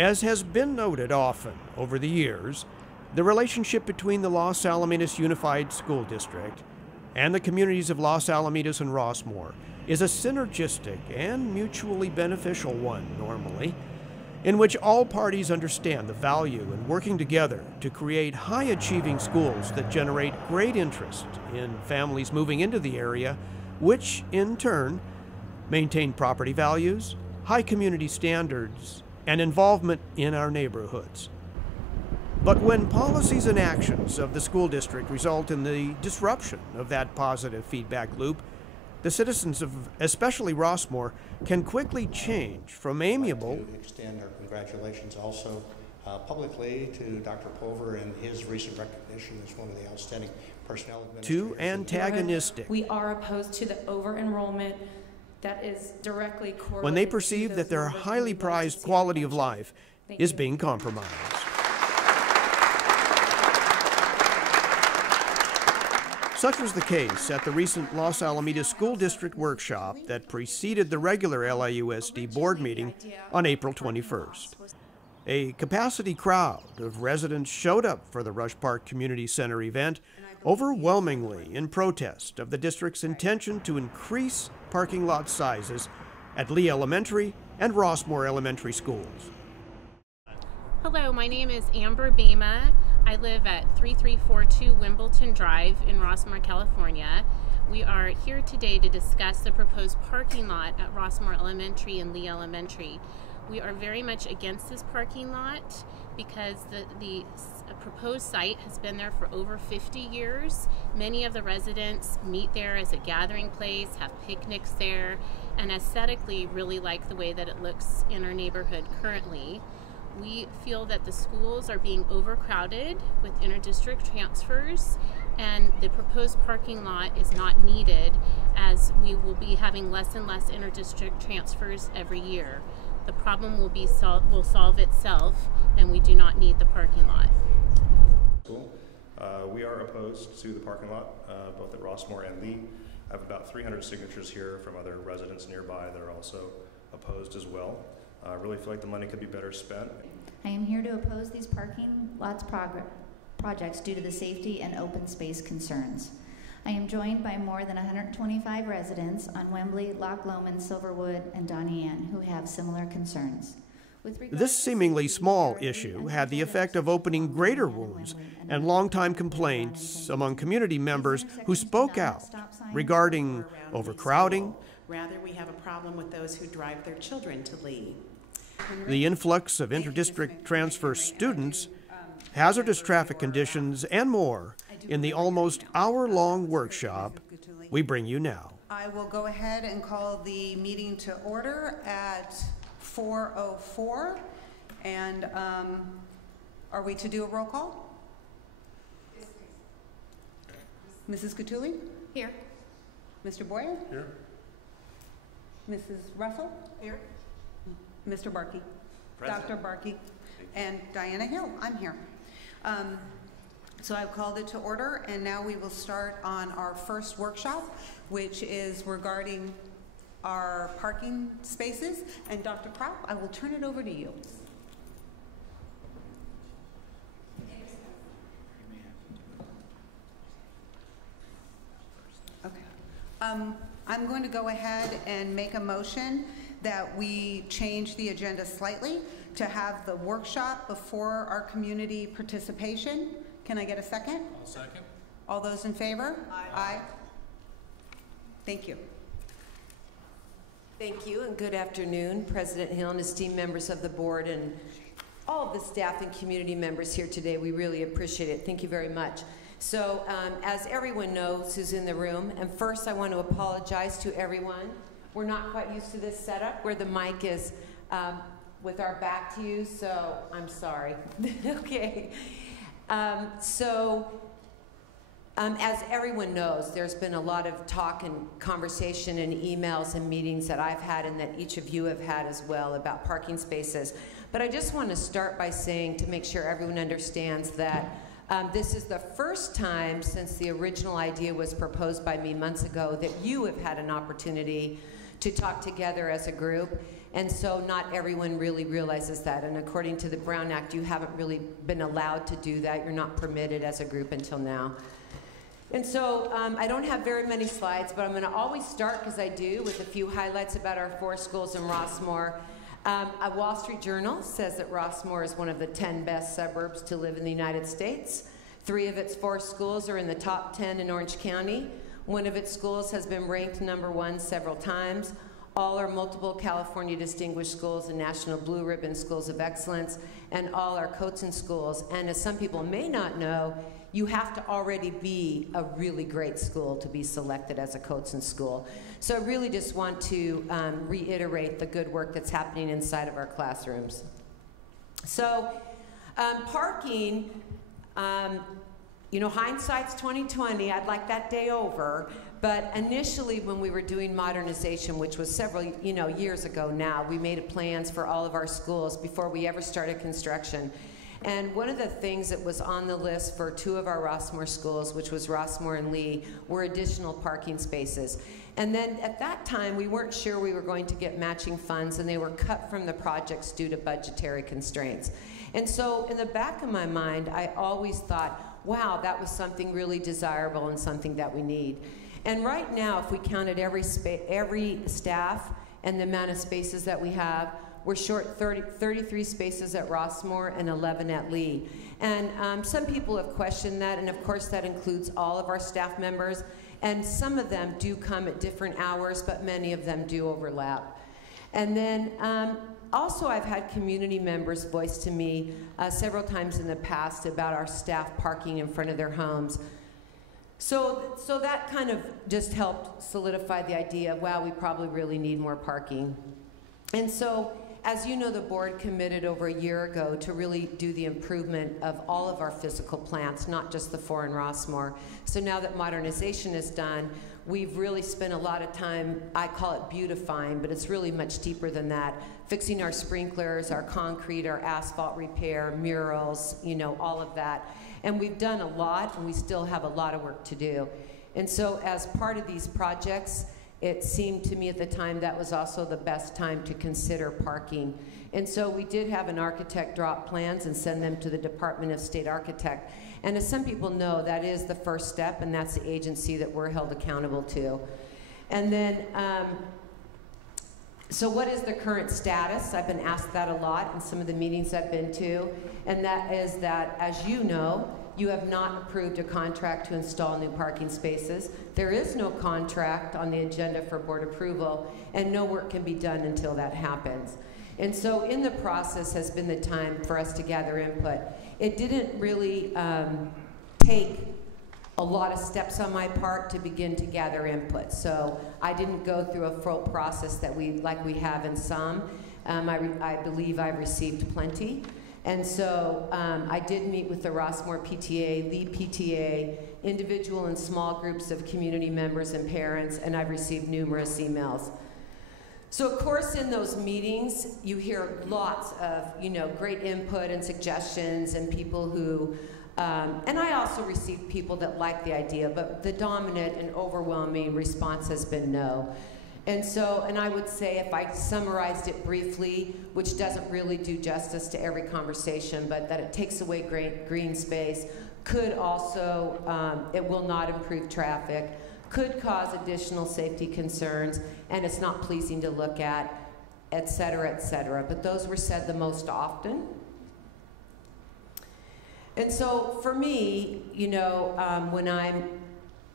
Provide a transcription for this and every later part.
As has been noted often over the years, the relationship between the Los Alamitos Unified School District and the communities of Los Alamitos and Rossmore is a synergistic and mutually beneficial one normally, in which all parties understand the value in working together to create high-achieving schools that generate great interest in families moving into the area, which, in turn, maintain property values, high community standards, and involvement in our neighborhoods. But when policies and actions of the school district result in the disruption of that positive feedback loop, the citizens of especially Rossmore can quickly change from amiable to extend our congratulations also publicly to Dr. Pulver and his recent recognition as one of the outstanding personnel administrators to antagonistic We are opposed to the over-enrollment that is directly correlated when they perceive that their highly prized quality of life is being compromised. Such was the case at the recent Los Alamitos School District Workshop that preceded the regular LAUSD board meeting on April 21st. A capacity crowd of residents showed up for the Rush Park Community Center event, overwhelmingly in protest of the district's intention to increase parking lot sizes at Lee Elementary and Rossmore Elementary schools. Hello, my name is Amber Bema. I live at 3342 Wimbledon Drive in Rossmore, California. We are here today to discuss the proposed parking lot at Rossmore Elementary and Lee Elementary. We are very much against this parking lot because the proposed site has been there for over 50 years. Many of the residents meet there as a gathering place, have picnics there, and aesthetically really like the way that it looks in our neighborhood currently. We feel that the schools are being overcrowded with interdistrict transfers, and the proposed parking lot is not needed as we will be having less and less interdistrict transfers every year. The problem will solve itself, and we do not need the parking lot. Cool. We are opposed to the parking lot, both at Rossmore and Lee. I have about 300 signatures here from other residents nearby that are also opposed as well. I really feel like the money could be better spent. I am here to oppose these parking lots projects due to the safety and open space concerns. I am joined by more than 125 residents on Wembley, Loch Lomond, Silverwood, and Donnie Ann who have similar concerns. This seemingly small issue had the effect of opening greater wounds and long-time complaints among community members who spoke out regarding overcrowding. Rather, we have a problem with those who drive their children to Lee. The influx of interdistrict transfer students, hazardous traffic conditions, and more in the almost hour-long workshop we bring you now. I will go ahead and call the meeting to order at 4:04. And are we to do a roll call? Mrs. Catulli? Here. Mr. Boyer? Here. Mrs. Russell? Here. Mr. Barkey? Present. Dr. Barkey? And Diana Hill, I'm here. So I've called it to order, and now we will start on our first workshop, which is regarding our parking spaces. And Dr. Kropp, I will turn it over to you. Okay. I'm going to go ahead and make a motion that we change the agenda slightly to have the workshop before our community participation. Can I get a second? I'll second. All those in favor? Aye. Aye. Thank you. Thank you, and good afternoon, President Hill and esteemed members of the board and all of the staff and community members here today. We really appreciate it. Thank you very much. So, as everyone knows who's in the room, and first I want to apologize to everyone. We're not quite used to this setup where the mic is with our back to you, so I'm sorry. Okay. As everyone knows, there's been a lot of talk and conversation and emails and meetings that I've had and that each of you have had as well about parking spaces. But I just want to start by saying, to make sure everyone understands, that this is the first time since the original idea was proposed by me months ago that you have had an opportunity to talk together as a group. and so not everyone really realizes that. And according to the Brown Act, you haven't really been allowed to do that. You're not permitted as a group until now. And so I don't have very many slides, but I'm going to always start, because I do, with a few highlights about our 4 schools in Rossmore. A Wall Street Journal says that Rossmore is one of the 10 best suburbs to live in the United States. 3 of its 4 schools are in the top 10 in Orange County. 1 of its schools has been ranked #1 several times. All are multiple California Distinguished Schools and National Blue Ribbon Schools of Excellence, and all are Coatson schools. And as some people may not know, you have to already be a really great school to be selected as a Coatson school. So I really just want to reiterate the good work that's happening inside of our classrooms. So parking, you know, hindsight's 2020. I'd like that day over. But initially, when we were doing modernization, which was several years ago now, we made plans for all of our schools before we ever started construction. And one of the things that was on the list for 2 of our Rossmore schools, which was Rossmore and Lee, were additional parking spaces. And then at that time, we weren't sure we were going to get matching funds, and they were cut from the projects due to budgetary constraints. And so in the back of my mind, I always thought, wow, that was something really desirable and something that we need. And right now, if we counted every staff and the amount of spaces that we have, we're short 33 spaces at Rossmore and 11 at Lee. And some people have questioned that, and of course that includes all of our staff members. And some of them do come at different hours, but many of them do overlap. And then also I've had community members voice to me several times in the past about our staff parking in front of their homes. So that kind of just helped solidify the idea of, wow, we probably really need more parking. And so, as you know, the board committed over a year ago to really do the improvement of all of our physical plants, not just the 4 in Rossmore. So now that modernization is done, we've really spent a lot of time, I call it beautifying, but it's really much deeper than that, fixing our sprinklers, our concrete, our asphalt repair, murals, you know, all of that. And we've done a lot, and we still have a lot of work to do. And so as part of these projects, it seemed to me at the time that was also the best time to consider parking. And so we did have an architect draw up plans and send them to the Department of State Architect. And as some people know, that is the first step, and that's the agency that we're held accountable to. And then, so what is the current status? I've been asked that a lot in some of the meetings I've been to. And that is that, as you know, you have not approved a contract to install new parking spaces. There is no contract on the agenda for board approval, and no work can be done until that happens. And so in the process has been the time for us to gather input. It didn't really take a lot of steps on my part to begin to gather input. So I didn't go through a full process that like we have in some. I believe I've received plenty. And so I did meet with the Rossmore PTA, Lee PTA, individual and small groups of community members and parents, and I've received numerous emails. So of course in those meetings, you hear lots of, you know, great input and suggestions, and people who, and I also received people that like the idea, but the dominant and overwhelming response has been no. And so, and I would say if I summarized it briefly, which doesn't really do justice to every conversation, but that it takes away green space, could also, it will not improve traffic, could cause additional safety concerns, and it's not pleasing to look at, et cetera, but those were said the most often. And so for me, you know,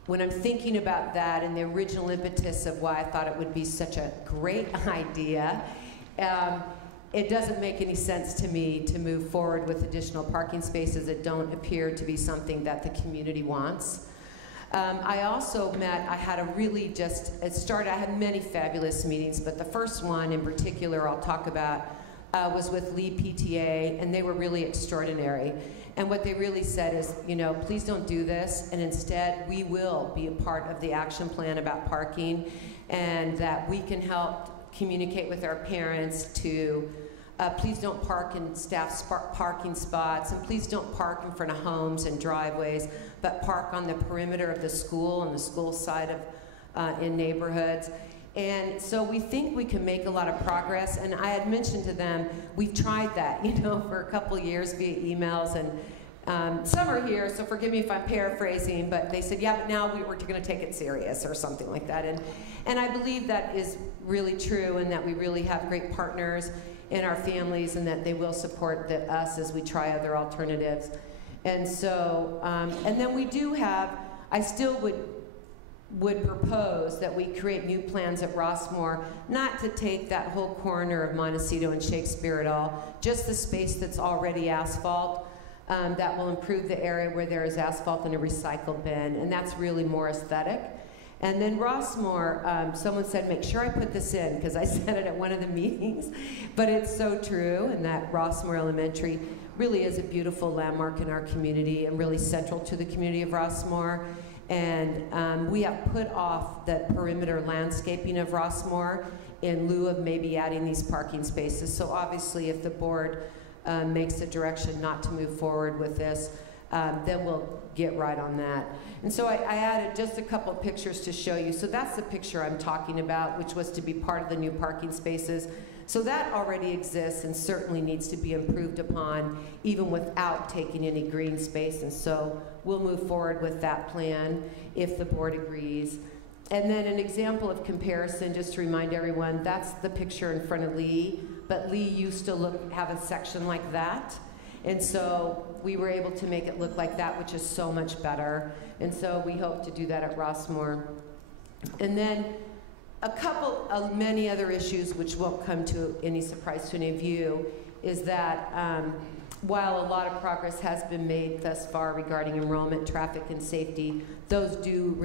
when I'm thinking about that and the original impetus of why I thought it would be such a great idea, it doesn't make any sense to me to move forward with additional parking spaces that don't appear to be something that the community wants. I also I had a really I had many fabulous meetings, but the first one in particular I'll talk about was with Lee PTA, and they were really extraordinary. And what they really said is, you know, please don't do this, and instead we will be a part of the action plan about parking, and that we can help communicate with our parents to please don't park in staff parking spots, and please don't park in front of homes and driveways, but park on the perimeter of the school, on the school side of in neighborhoods. And so we think we can make a lot of progress. And I had mentioned to them, we've tried that, for a couple years via emails. And some are here, so forgive me if I'm paraphrasing, but they said, yeah, but now we're going to take it serious or something like that. And I believe that is really true, and that we really have great partners in our families, and that they will support us as we try other alternatives. And so, and then we do have, I still would propose that we create new plans at Rossmore, not to take that whole corner of Montecito and Shakespeare at all, just the space that's already asphalt, that will improve the area where there is asphalt and a recycle bin, and that's really more aesthetic. And then Rossmore, someone said, make sure I put this in, because I said it at one of the meetings, but it's so true, and that Rossmore Elementary really is a beautiful landmark in our community and really central to the community of Rossmore. And we have put off the perimeter landscaping of Rossmore in lieu of maybe adding these parking spaces. So obviously if the board makes a direction not to move forward with this, then we'll get right on that. And so I added just a couple pictures to show you. So that's the picture I'm talking about, which was to be part of the new parking spaces. So that already exists and certainly needs to be improved upon, even without taking any green space. And so we'll move forward with that plan if the board agrees. And then an example of comparison, just to remind everyone, that's the picture in front of Lee, but Lee used to have a section like that. And so we were able to make it look like that, which is so much better. And so we hope to do that at Rossmore. And then a couple of many other issues, which won't come to any surprise to any of you, is that while a lot of progress has been made thus far regarding enrollment, traffic, and safety, those do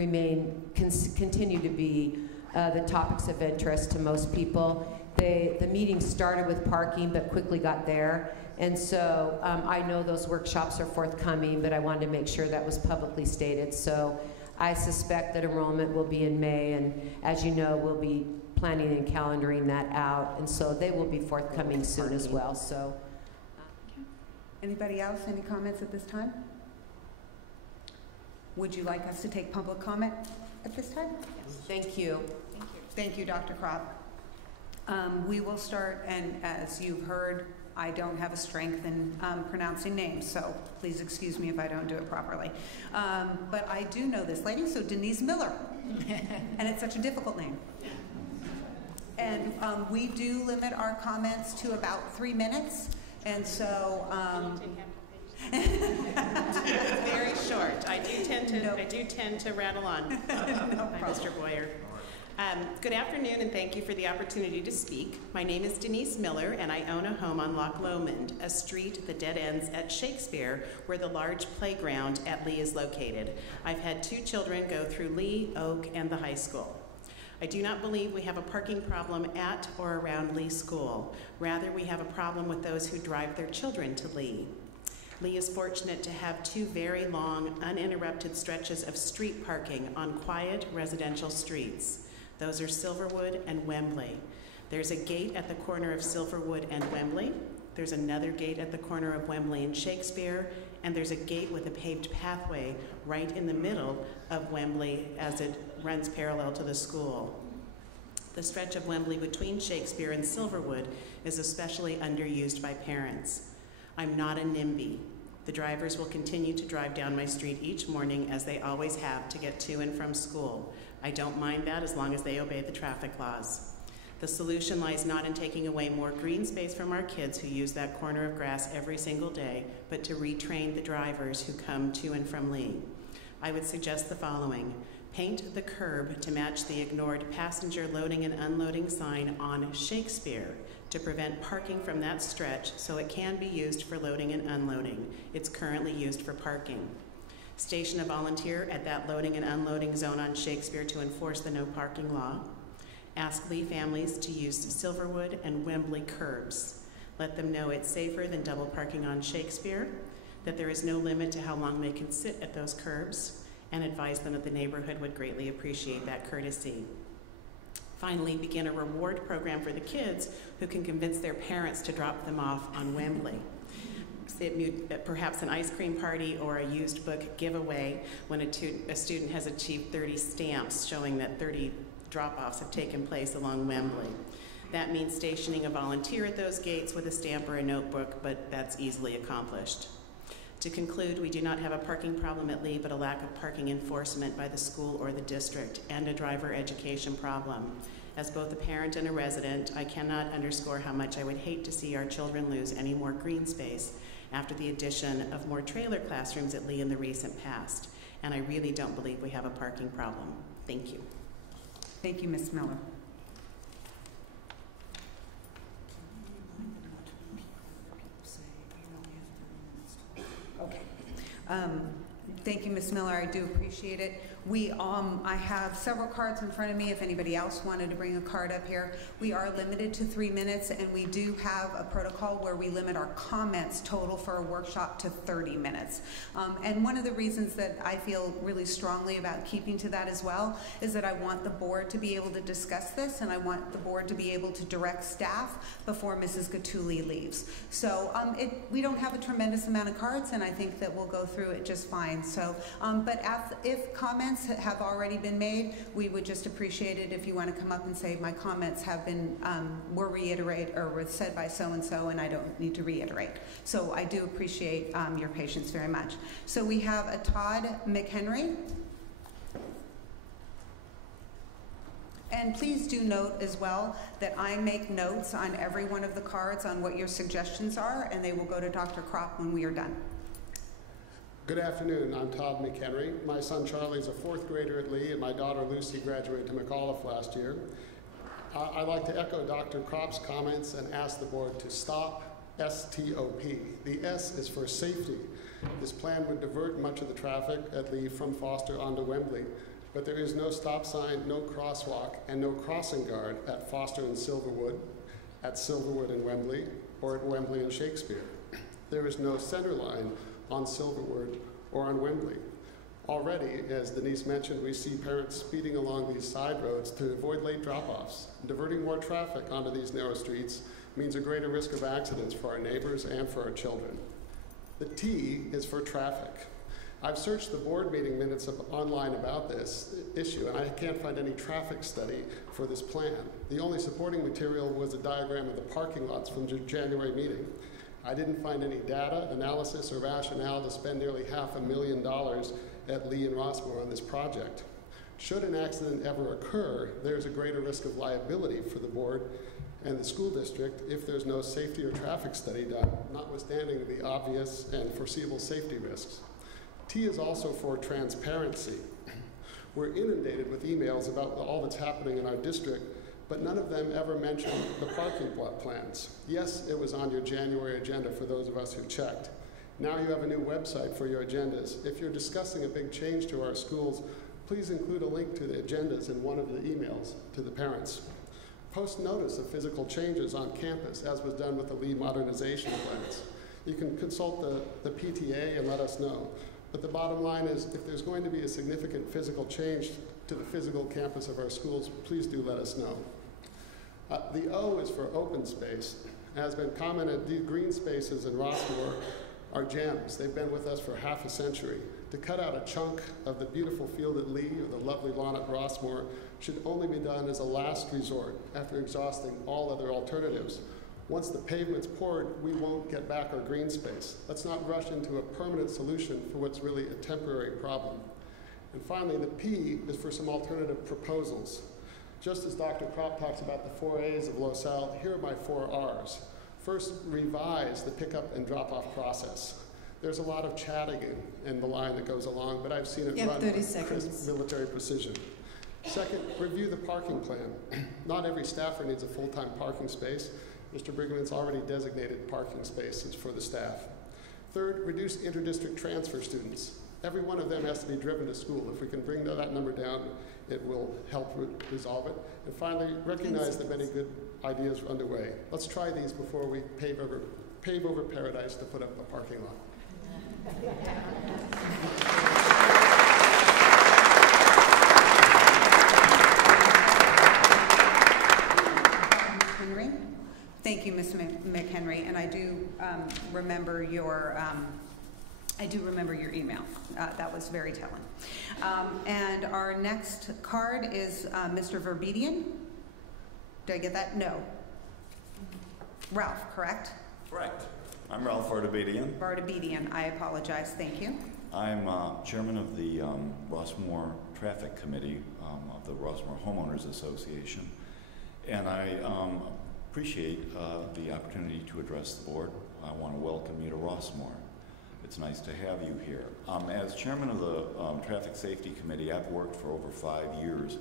continue to be the topics of interest to most people. The meeting started with parking, but quickly got there. And so I know those workshops are forthcoming, but I wanted to make sure that was publicly stated. So I suspect that enrollment will be in May, and as you know, we'll be planning and calendaring that out. And so they will be forthcoming soon as well. So, anybody else? Any comments at this time? Would you like us to take public comment at this time? yes. Thank you. Thank you. Thank you, Dr. Kropp. We will start, and as you've heard, I don't have a strength in pronouncing names, so please excuse me if I don't do it properly. But I do know this lady, so Denise Miller, and it's such a difficult name. And we do limit our comments to about 3 minutes, and so Very short. I do tend to rattle on. No Mr. Boyer. Good afternoon, and thank you for the opportunity to speak. My name is Denise Miller, and I own a home on Loch Lomond, a street that dead ends at Shakespeare, where the large playground at Lee is located. I've had 2 children go through Lee, Oak, and the high school. I do not believe we have a parking problem at or around Lee School. Rather, we have a problem with those who drive their children to Lee. Lee is fortunate to have 2 very long, uninterrupted stretches of street parking on quiet residential streets. Those are Silverwood and Wembley. There's a gate at the corner of Silverwood and Wembley. There's another gate at the corner of Wembley and Shakespeare, and there's a gate with a paved pathway right in the middle of Wembley as it runs parallel to the school. The stretch of Wembley between Shakespeare and Silverwood is especially underused by parents. I'm not a NIMBY. The drivers will continue to drive down my street each morning, as they always have, to get to and from school. I don't mind that as long as they obey the traffic laws. The solution lies not in taking away more green space from our kids who use that corner of grass every single day, but to retrain the drivers who come to and from Lee. I would suggest the following. Paint the curb to match the ignored passenger loading and unloading sign on Shakespeare to prevent parking from that stretch, so it can be used for loading and unloading. It's currently used for parking. Station a volunteer at that loading and unloading zone on Shakespeare to enforce the no parking law. Ask Lee families to use Silverwood and Wembley curbs. Let them know it's safer than double parking on Shakespeare, that there is no limit to how long they can sit at those curbs, and advise them that the neighborhood would greatly appreciate that courtesy. Finally, begin a reward program for the kids who can convince their parents to drop them off on Wembley. Perhaps an ice cream party or a used book giveaway when a student has achieved 30 stamps showing that 30 drop-offs have taken place along Wembley. That means stationing a volunteer at those gates with a stamp or a notebook, but that's easily accomplished. To conclude, we do not have a parking problem at Lee, but a lack of parking enforcement by the school or the district, and a driver education problem. As both a parent and a resident, I cannot underscore how much I would hate to see our children lose any more green space after the addition of more trailer classrooms at Lee in the recent past. And I really don't believe we have a parking problem. Thank you. Thank you, Ms. Miller. Okay. Thank you, Ms. Miller. I do appreciate it. I have several cards in front of me if anybody else wanted to bring a card up here. We are limited to 3 minutes, and we do have a protocol where we limit our comments total for a workshop to 30 minutes. And one of the reasons that I feel really strongly about keeping to that as well is that I want the board to be able to discuss this, and I want the board to be able to direct staff before Mrs. Gattuli leaves. So we don't have a tremendous amount of cards, and I think that we'll go through it just fine. So, but if comments have already been made, we would just appreciate it if you want to come up and say my comments have been were reiterated or were said by so-and-so, and I don't need to reiterate. So I do appreciate your patience very much. So we have a Todd McHenry. And please do note as well that I make notes on every one of the cards on what your suggestions are, and they will go to Dr. Kropp when we are done. Good afternoon, I'm Todd McHenry. My son Charlie is a 4th grader at Lee, and my daughter Lucy graduated to McAuliffe last year. I'd like to echo Dr. Kropp's comments and ask the board to stop, S-T-O-P. The S is for safety. This plan would divert much of the traffic at Lee from Foster onto Wembley, but there is no stop sign, no crosswalk, and no crossing guard at Foster and Silverwood, at Silverwood and Wembley, or at Wembley and Shakespeare. There is no center line on Silverwood or on Wembley. Already, as Denise mentioned, we see parents speeding along these side roads to avoid late drop-offs. Diverting more traffic onto these narrow streets means a greater risk of accidents for our neighbors and for our children. The T is for traffic. I've searched the board meeting minutes online about this issue, and I can't find any traffic study for this plan. The only supporting material was a diagram of the parking lots from the January meeting. I didn't find any data, analysis, or rationale to spend nearly $500,000 at Lee and Rossmore on this project. Should an accident ever occur, there's a greater risk of liability for the board and the school district if there's no safety or traffic study done, notwithstanding the obvious and foreseeable safety risks. T is also for transparency. We're inundated with emails about all that's happening in our district, but none of them ever mention the parking lot plans. Yes, it was on your January agenda for those of us who checked. Now you have a new website for your agendas. If you're discussing a big change to our schools, please include a link to the agendas in one of the emails to the parents. Post notice of physical changes on campus, as was done with the Lee modernization plans. You can consult the PTA and let us know. But the bottom line is, if there's going to be a significant physical change to the physical campus of our schools, please do let us know. The O is for open space. As been commented, these green spaces in Rossmore are gems. They've been with us for half a century. To cut out a chunk of the beautiful field at Lee or the lovely lawn at Rossmore should only be done as a last resort after exhausting all other alternatives. Once the pavement's poured, we won't get back our green space. Let's not rush into a permanent solution for what's really a temporary problem. And finally, the P is for some alternative proposals. Just as Dr. Kropp talks about the 4 A's of LaSalle, here are my 4 R's. First, revise the pickup and drop-off process. There's a lot of chatting in the line that goes along, but I've seen it run with crisp military precision. Second, review the parking plan. Not every staffer needs a full-time parking space. Mr. Brigman's already designated parking spaces for the staff. Third, reduce interdistrict transfer students. Every one of them has to be driven to school. If we can bring that number down, it will help resolve it. And finally, recognize the many good ideas underway. Let's try these before we pave over paradise to put up a parking lot. Henry? Thank you, Ms. McHenry, and I do remember your I do remember your email. That was very telling. And our next card is Mr. Verbedian. Did I get that? No. Ralph, correct? Correct. I'm Ralph Vardabedian. Vardabedian, I apologize. Thank you. I'm chairman of the Rossmore Traffic Committee of the Rossmore Homeowners Association, and I appreciate the opportunity to address the board. I want to welcome you to Rossmore. It's nice to have you here. As chairman of the Traffic Safety Committee, I've worked for over 5 years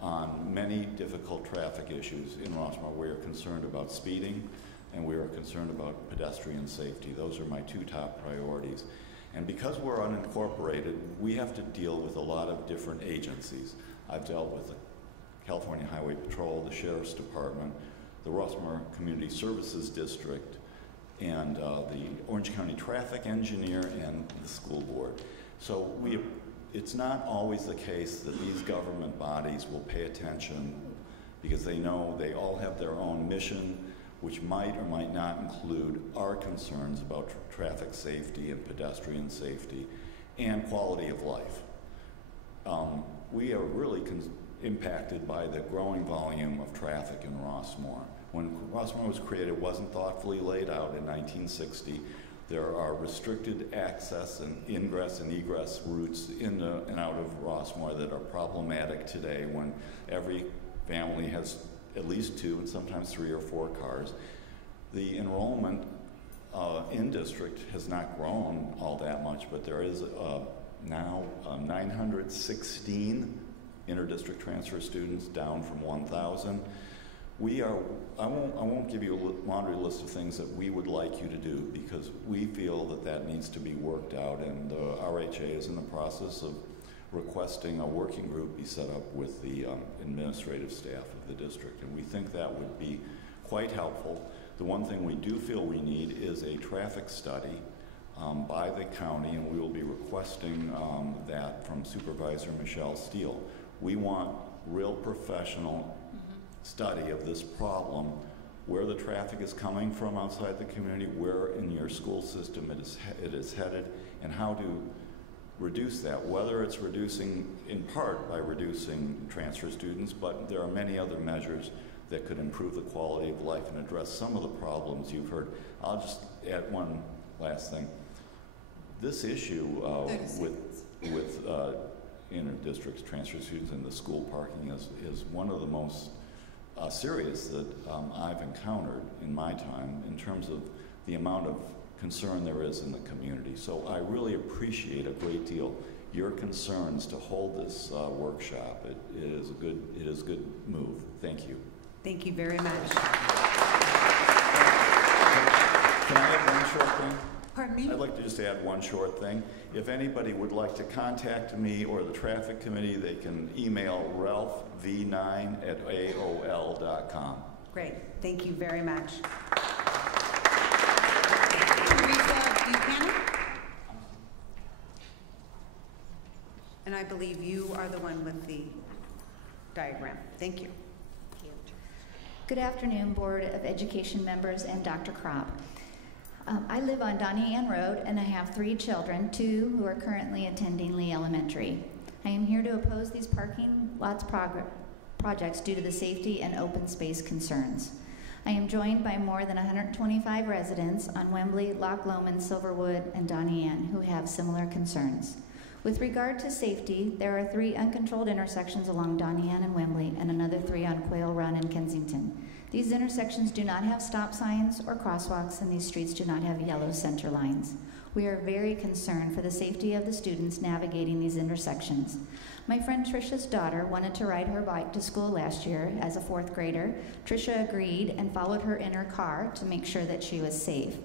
on many difficult traffic issues in Rossmore. We are concerned about speeding, and we are concerned about pedestrian safety. Those are my 2 top priorities. And because we're unincorporated, we have to deal with a lot of different agencies. I've dealt with the California Highway Patrol, the Sheriff's Department, the Rossmore Community Services District, and the Orange County Traffic Engineer, and the school board. So it's not always the case that these government bodies will pay attention because they know they all have their own mission, which might or might not include our concerns about traffic safety and pedestrian safety and quality of life. We are really impacted by the growing volume of traffic in Rossmore. When Rossmore was created, it wasn't thoughtfully laid out in 1960. There are restricted access and ingress and egress routes in and out of Rossmore that are problematic today when every family has at least 2 and sometimes 3 or 4 cars. The enrollment in district has not grown all that much, but there is now 916 interdistrict transfer students, down from 1,000. I won't give you a laundry list of things that we would like you to do because we feel that needs to be worked out, and the RHA is in the process of requesting a working group be set up with the administrative staff of the district, and we think that would be quite helpful. The one thing we do feel we need is a traffic study by the county, and we will be requesting that from Supervisor Michelle Steele. We want real professional study of this problem, where the traffic is coming from outside the community, where in your school system it is headed, and how to reduce that, whether it's reducing in part by reducing transfer students, but there are many other measures that could improve the quality of life and address some of the problems you've heard. I'll just add one last thing. This issue with inter-district transfer students and the school parking is one of the most serious that I've encountered in my time in terms of the amount of concern there is in the community. So I really appreciate a great deal your concerns to hold this workshop. It is a good move. Thank you. Thank you very much. Can I add one short thing? Pardon me? I'd like to just add one short thing. If anybody would like to contact me or the traffic committee, they can email ralphv9@aol.com. Great. Thank you very much. Buchanan? And I believe you are the one with the diagram. Thank you. Good afternoon, Board of Education members and Dr. Kropp. I live on Donnie Ann Road, and I have 3 children, 2 who are currently attending Lee Elementary. I am here to oppose these parking lots projects due to the safety and open space concerns. I am joined by more than 125 residents on Wembley, Loch Lomond, Silverwood, and Donnie Ann who have similar concerns. With regard to safety, there are 3 uncontrolled intersections along Donnie Ann and Wembley, and another 3 on Quail Run and Kensington. These intersections do not have stop signs or crosswalks, and these streets do not have yellow center lines. We are very concerned for the safety of the students navigating these intersections. My friend Trisha's daughter wanted to ride her bike to school last year as a 4th grader. Trisha agreed and followed her in her car to make sure that she was safe.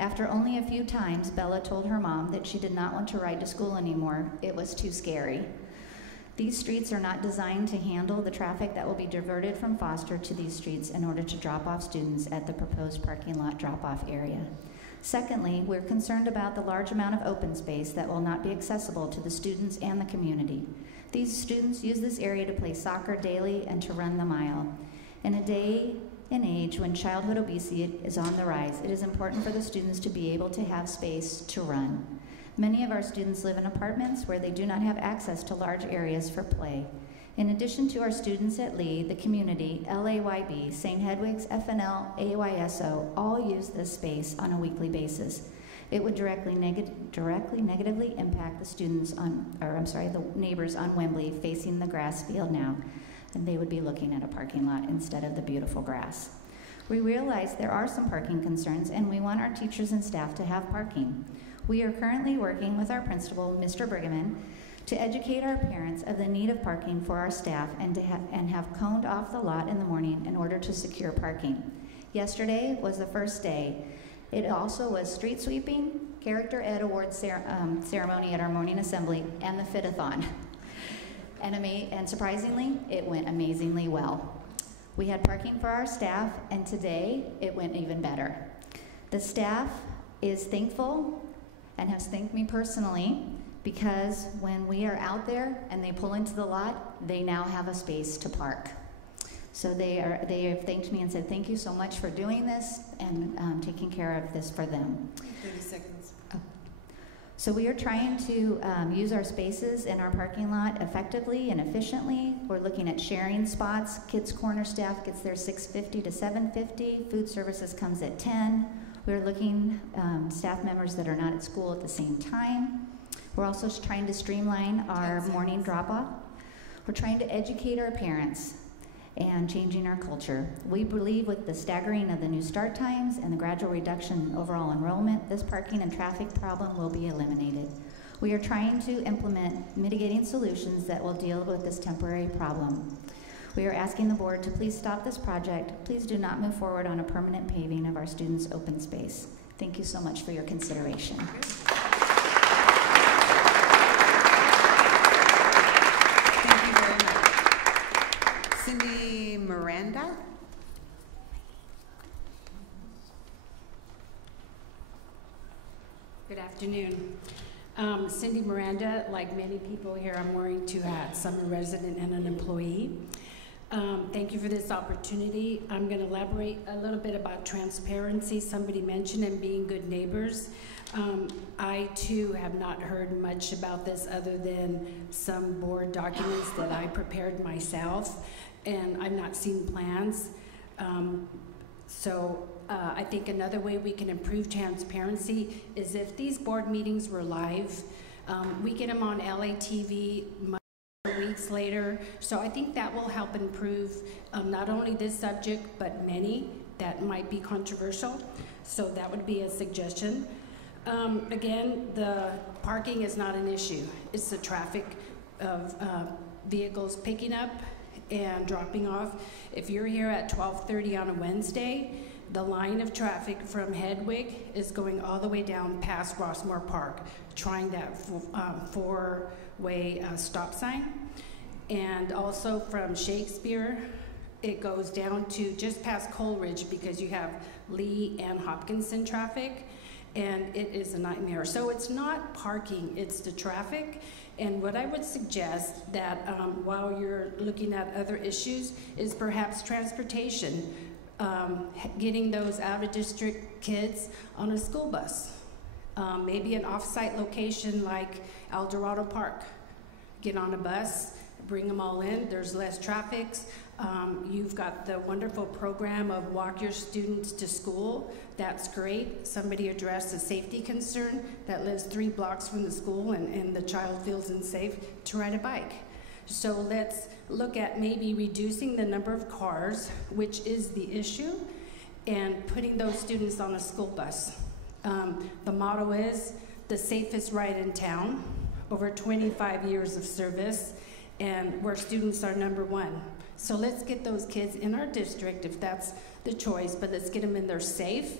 After only a few times, Bella told her mom that she did not want to ride to school anymore. It was too scary. These streets are not designed to handle the traffic that will be diverted from Foster to these streets in order to drop off students at the proposed parking lot drop-off area. Secondly, we're concerned about the large amount of open space that will not be accessible to the students and the community. These students use this area to play soccer daily and to run the mile. In a day and age when childhood obesity is on the rise, it is important for the students to be able to have space to run. Many of our students live in apartments where they do not have access to large areas for play. In addition to our students at Lee, the community, LAYB, St. Hedwig's, FNL, AYSO, all use this space on a weekly basis. It would directly negatively impact the students the neighbors on Wembley facing the grass field now, and they would be looking at a parking lot instead of the beautiful grass. We realize there are some parking concerns, and we want our teachers and staff to have parking. We are currently working with our principal, Mr. Brigham, to educate our parents of the need of parking for our staff and have coned off the lot in the morning in order to secure parking. Yesterday was the first day. It also was street sweeping, character ed award ceremony at our morning assembly, and the fit-a-thon. And surprisingly, it went amazingly well. We had parking for our staff, and today it went even better. The staff is thankful and has thanked me personally, because when we are out there and they pull into the lot, they now have a space to park. So they have thanked me and said, thank you so much for doing this and taking care of this for them. 30 seconds. Oh. So we are trying to use our spaces in our parking lot effectively and efficiently. We're looking at sharing spots. Kids Corner staff gets there 6:50 to 7:50. Food services comes at 10. We're looking staff members that are not at school at the same time. We're also trying to streamline our morning drop-off. We're trying to educate our parents and changing our culture. We believe with the staggering of the new start times and the gradual reduction in overall enrollment, this parking and traffic problem will be eliminated. We are trying to implement mitigating solutions that will deal with this temporary problem. We are asking the board to please stop this project. Please do not move forward on a permanent paving of our students' open space. Thank you so much for your consideration. Cindy Miranda. Good afternoon. Cindy Miranda, like many people here, I'm wearing two hats. I'm a resident and an employee. Thank you for this opportunity. I'm going to elaborate a little bit about transparency. Somebody mentioned and being good neighbors. I too have not heard much about this other than some board documents that I prepared myself, and I've not seen plans. I think another way we can improve transparency is if these board meetings were live. We get them on LATV weeks later, so I think that will help improve not only this subject, but many that might be controversial. So that would be a suggestion. Again, the parking is not an issue. It's the traffic of vehicles picking up and dropping off. If you're here at 12:30 on a Wednesday, the line of traffic from Hedwig is going all the way down past Rossmore Park, trying that four-way stop sign. And also from Shakespeare, it goes down to just past Coleridge, because you have Lee and Hopkinson traffic, and it is a nightmare. So it's not parking, it's the traffic. And what I would suggest that while you're looking at other issues is perhaps transportation, getting those out-of-district kids on a school bus. Maybe an off-site location like El Dorado Park. Get on a bus, bring them all in, there's less traffic. You've got the wonderful program of walk your students to school. That's great. Somebody addressed a safety concern that lives 3 blocks from the school, and the child feels unsafe to ride a bike. So let's look at maybe reducing the number of cars, which is the issue, and putting those students on a school bus. The motto is the safest ride in town, over 25 years of service, and where students are #1. So let's get those kids in our district, if that's the choice, but let's get them in there safe,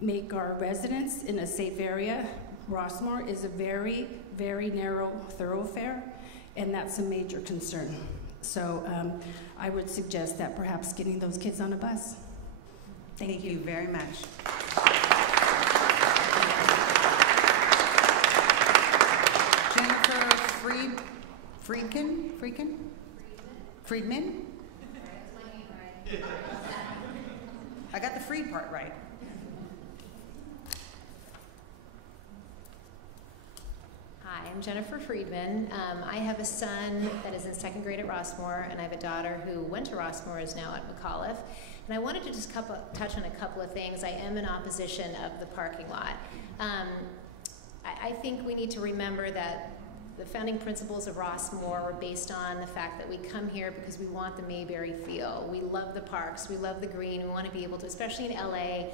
make our residents in a safe area. Rossmore is a very, very narrow thoroughfare, and that's a major concern. So I would suggest that perhaps getting those kids on a bus. Thank you very much. Jennifer Friedman? I got the Freed part right. I'm Jennifer Friedman. I have a son that is in 2nd grade at Rossmore, and I have a daughter who went to Rossmore, is now at McAuliffe. And I wanted to just touch on a couple of things. I am in opposition of the parking lot. I think we need to remember that the founding principles of Rossmore were based on the fact that we come here because we want the Mayberry feel. We love the parks, we love the green, we want to be able to, especially in LA,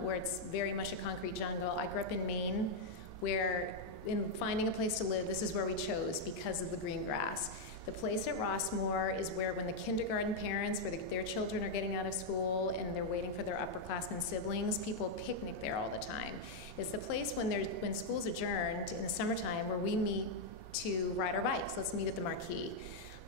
where it's very much a concrete jungle. I grew up in Maine, where in finding a place to live, this is where we chose because of the green grass. The place at Rossmore is where when the kindergarten parents, where their children are getting out of school and they're waiting for their upperclassmen siblings, people picnic there all the time. It's the place when school's adjourned in the summertime where we meet to ride our bikes. Let's meet at the Marquee.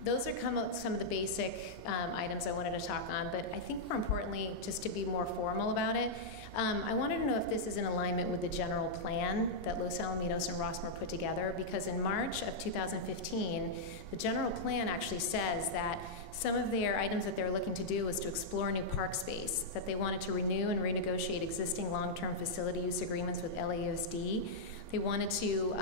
Those are some of the basic items I wanted to talk on, but I think more importantly, just to be more formal about it, I wanted to know if this is in alignment with the general plan that Los Alamitos and Rossmore put together, because in March of 2015, the general plan actually says that some of their items that they're looking to do is to explore new park space, that they wanted to renew and renegotiate existing long-term facility use agreements with LAUSD. They wanted to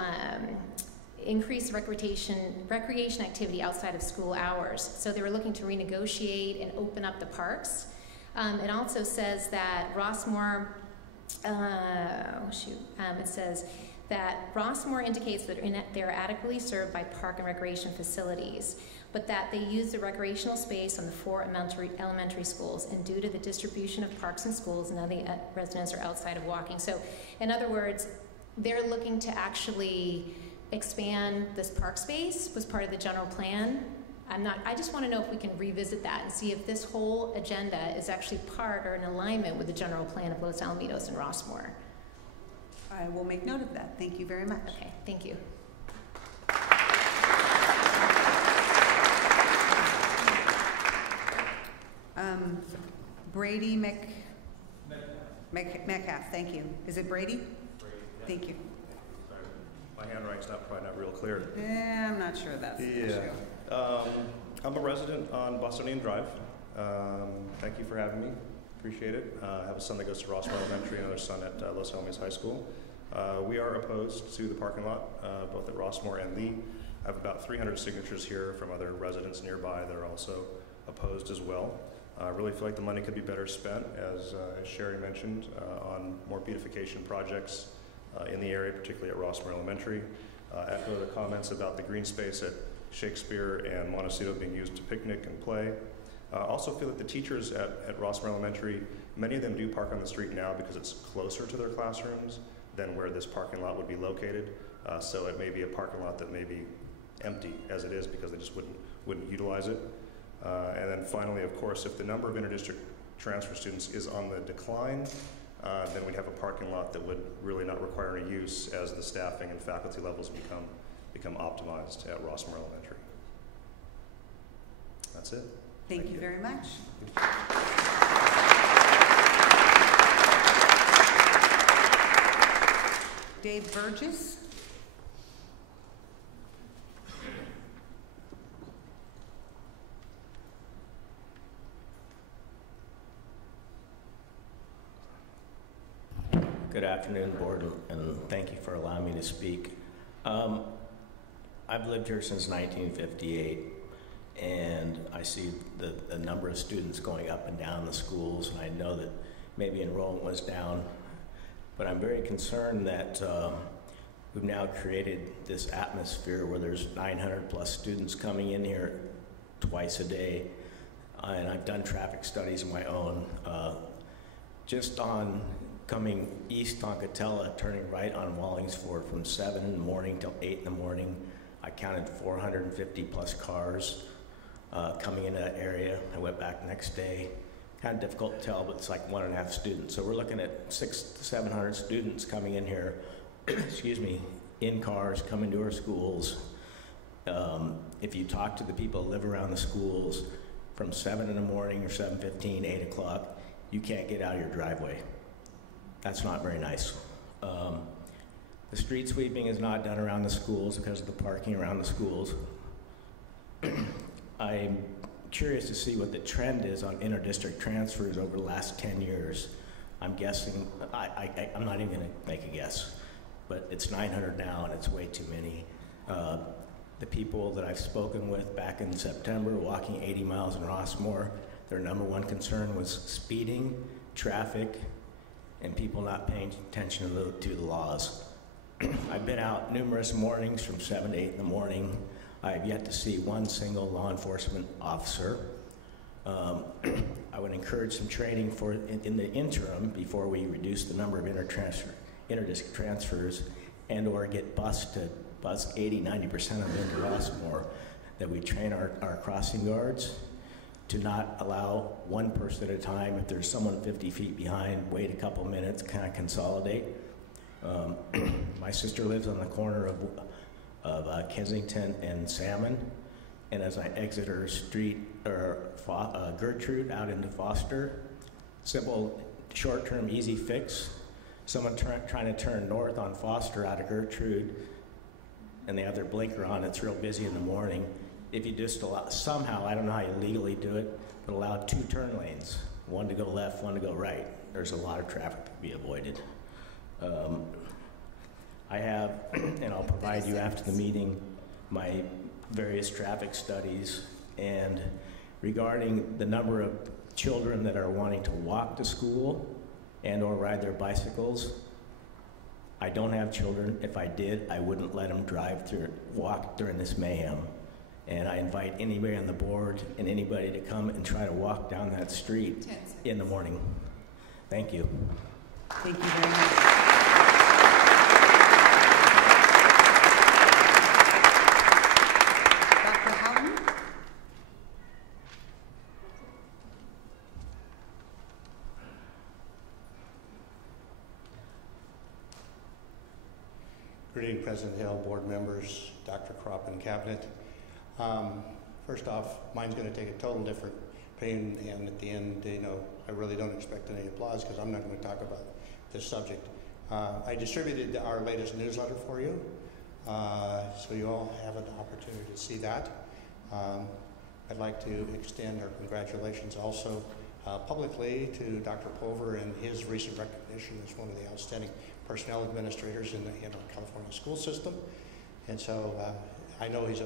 increase recreation activity outside of school hours. So they were looking to renegotiate and open up the parks. It also says that Rossmore, it says that Rossmore indicates that they're adequately served by park and recreation facilities, but that they use the recreational space on the 4 elementary schools, and due to the distribution of parks and schools, none of the residents are outside of walking. So, in other words, they're looking to actually expand this park space, was part of the general plan. I just want to know if we can revisit that and see if this whole agenda is actually part or in alignment with the general plan of Los Alamitos and Rossmore. I will make note of that. Thank you very much. Okay, thank you. Brady Metcalf, thank you. Is it Brady? Brady, yeah. Thank you. Sorry. My handwriting's probably not real clear. Yeah, I'm not sure that's the issue. I'm a resident on Bostonian Drive. Thank you for having me. Appreciate it. I have a son that goes to Rossmore Elementary, another son at Los Alamitos High School. We are opposed to the parking lot, both at Rossmore and Lee. I have about 300 signatures here from other residents nearby that are also opposed as well. I really feel like the money could be better spent, as Sherry mentioned, on more beautification projects in the area, particularly at Rossmore Elementary. Echo the comments about the green space at Shakespeare and Montecito being used to picnic and play. Also feel that the teachers at Rossmore Elementary, many of them do park on the street now because it's closer to their classrooms than where this parking lot would be located. So it may be a parking lot that may be empty as it is because they just wouldn't utilize it. And then finally, of course, if the number of interdistrict transfer students is on the decline, then we'd have a parking lot that would really not require any use as the staffing and faculty levels become optimized at Rossmore Elementary. That's it. Thank you very much. Dave Burgess. Good afternoon, board, and thank you for allowing me to speak. I've lived here since 1958, and I see the number of students going up and down the schools, and I know that maybe enrollment was down, but I'm very concerned that we've now created this atmosphere where there's 900 plus students coming in here twice a day, and I've done traffic studies of my own. Just on coming east on Catella, turning right on Wallingsford from 7 in the morning till 8 in the morning, I counted 450 plus cars coming into that area. I went back the next day. Kind of difficult to tell, but it's like 1.5 students. So we're looking at 600 to 700 students coming in here, excuse me, in cars, coming to our schools. If you talk to the people that live around the schools from 7 in the morning or 7:15, 8 o'clock, you can't get out of your driveway. That's not very nice. The street sweeping is not done around the schools because of the parking around the schools. I'm curious to see what the trend is on inter-district transfers over the last 10 years. I'm guessing, I'm not even gonna make a guess, but it's 900 now and it's way too many. The people that I've spoken with back in September walking 80 miles in Rossmore, their number one concern was speeding, traffic, and people not paying attention to the laws. I've been out numerous mornings from 7 to 8 in the morning. I have yet to see one single law enforcement officer. I would encourage some training in the interim before we reduce the number of interdistrict transfers and or get bus 80–90% of them into Rossmore, that we train our crossing guards to not allow one person at a time. If there's someone 50 feet behind, wait a couple minutes, kind of consolidate. My sister lives on the corner of Kensington and Salmon, and as I exit her street, or Gertrude out into Foster, simple, short-term, easy fix. Someone trying to turn north on Foster out of Gertrude, and they have their blinker on, it's real busy in the morning. If you just allow, somehow, I don't know how you legally do it, but allow 2 turn lanes, one to go left, one to go right. There's a lot of traffic to be avoided. I have, and I'll provide you after the meeting, my various traffic studies, and regarding the number of children that are wanting to walk to school and or ride their bicycles, I don't have children. If I did, I wouldn't let them walk during this mayhem. And I invite anybody on the board and anybody to come and try to walk down that street in the morning. Thank you. Thank you very much. Dr. Houghton? Good evening, President Hill, board members, Dr. Kropp, and cabinet. First off, mine's going to take a total different pain, and at the end, I really don't expect any applause because I'm not going to talk about this subject. I distributed our latest newsletter for you, so you all have an opportunity to see that. I'd like to extend our congratulations also publicly to Dr. Pulver and his recent recognition as one of the outstanding personnel administrators in our California school system. And so I know he's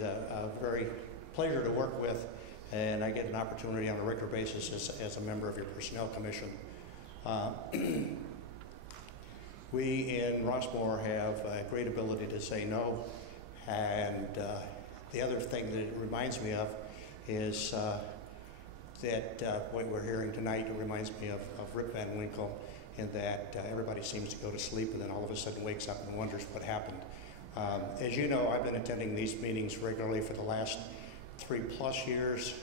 a very pleasure to work with, and I get an opportunity on a regular basis as a member of your personnel commission. We in Rossmore have a great ability to say no, and the other thing that it reminds me of is that what we're hearing tonight, it reminds me of Rip Van Winkle, in that everybody seems to go to sleep and then all of a sudden wakes up and wonders what happened. As you know, I've been attending these meetings regularly for the last 3+ years,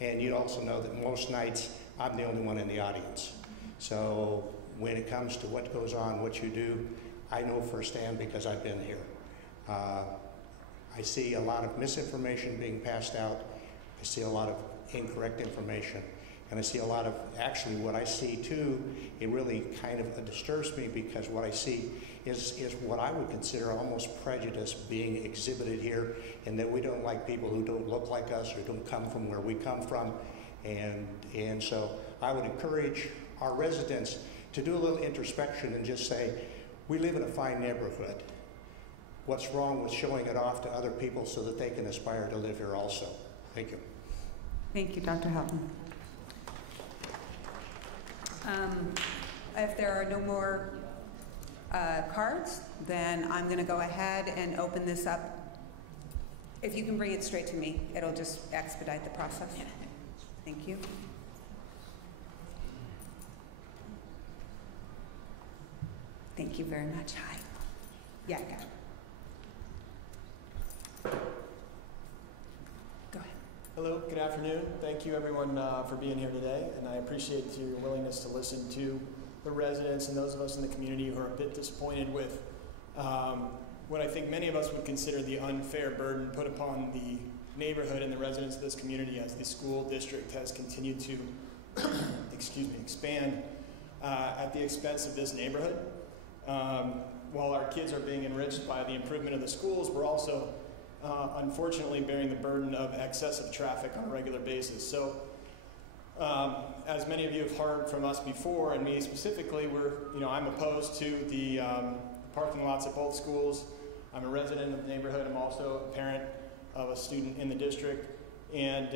and you also know that most nights I'm the only one in the audience. So when it comes to what goes on, what you do, I know firsthand because I've been here. I see a lot of misinformation being passed out. I see a lot of incorrect information. And I see a lot of, actually what I see too, it really kind of disturbs me because what I see is what I would consider almost prejudice being exhibited here, and that we don't like people who don't look like us or don't come from where we come from. And so I would encourage our residents to do a little introspection and just say, we live in a fine neighborhood. What's wrong with showing it off to other people so that they can aspire to live here also? Thank you. Thank you, Dr. Houghton. If there are no more cards, then I'm going to go ahead and open this up. If you can bring it straight to me, it'll just expedite the process. Thank you. Thank you very much. Hi. Yeah, I got it. Go ahead. Hello, good afternoon. Thank you everyone for being here today, and I appreciate your willingness to listen to the residents and those of us in the community who are a bit disappointed with what I think many of us would consider the unfair burden put upon the neighborhood and the residents of this community as the school district has continued to expand at the expense of this neighborhood. While our kids are being enriched by the improvement of the schools, we're also unfortunately bearing the burden of excessive traffic on a regular basis. So as many of you have heard from us before, and me specifically, I'm opposed to the parking lots at both schools. I'm a resident of the neighborhood. I'm also a parent of a student in the district. And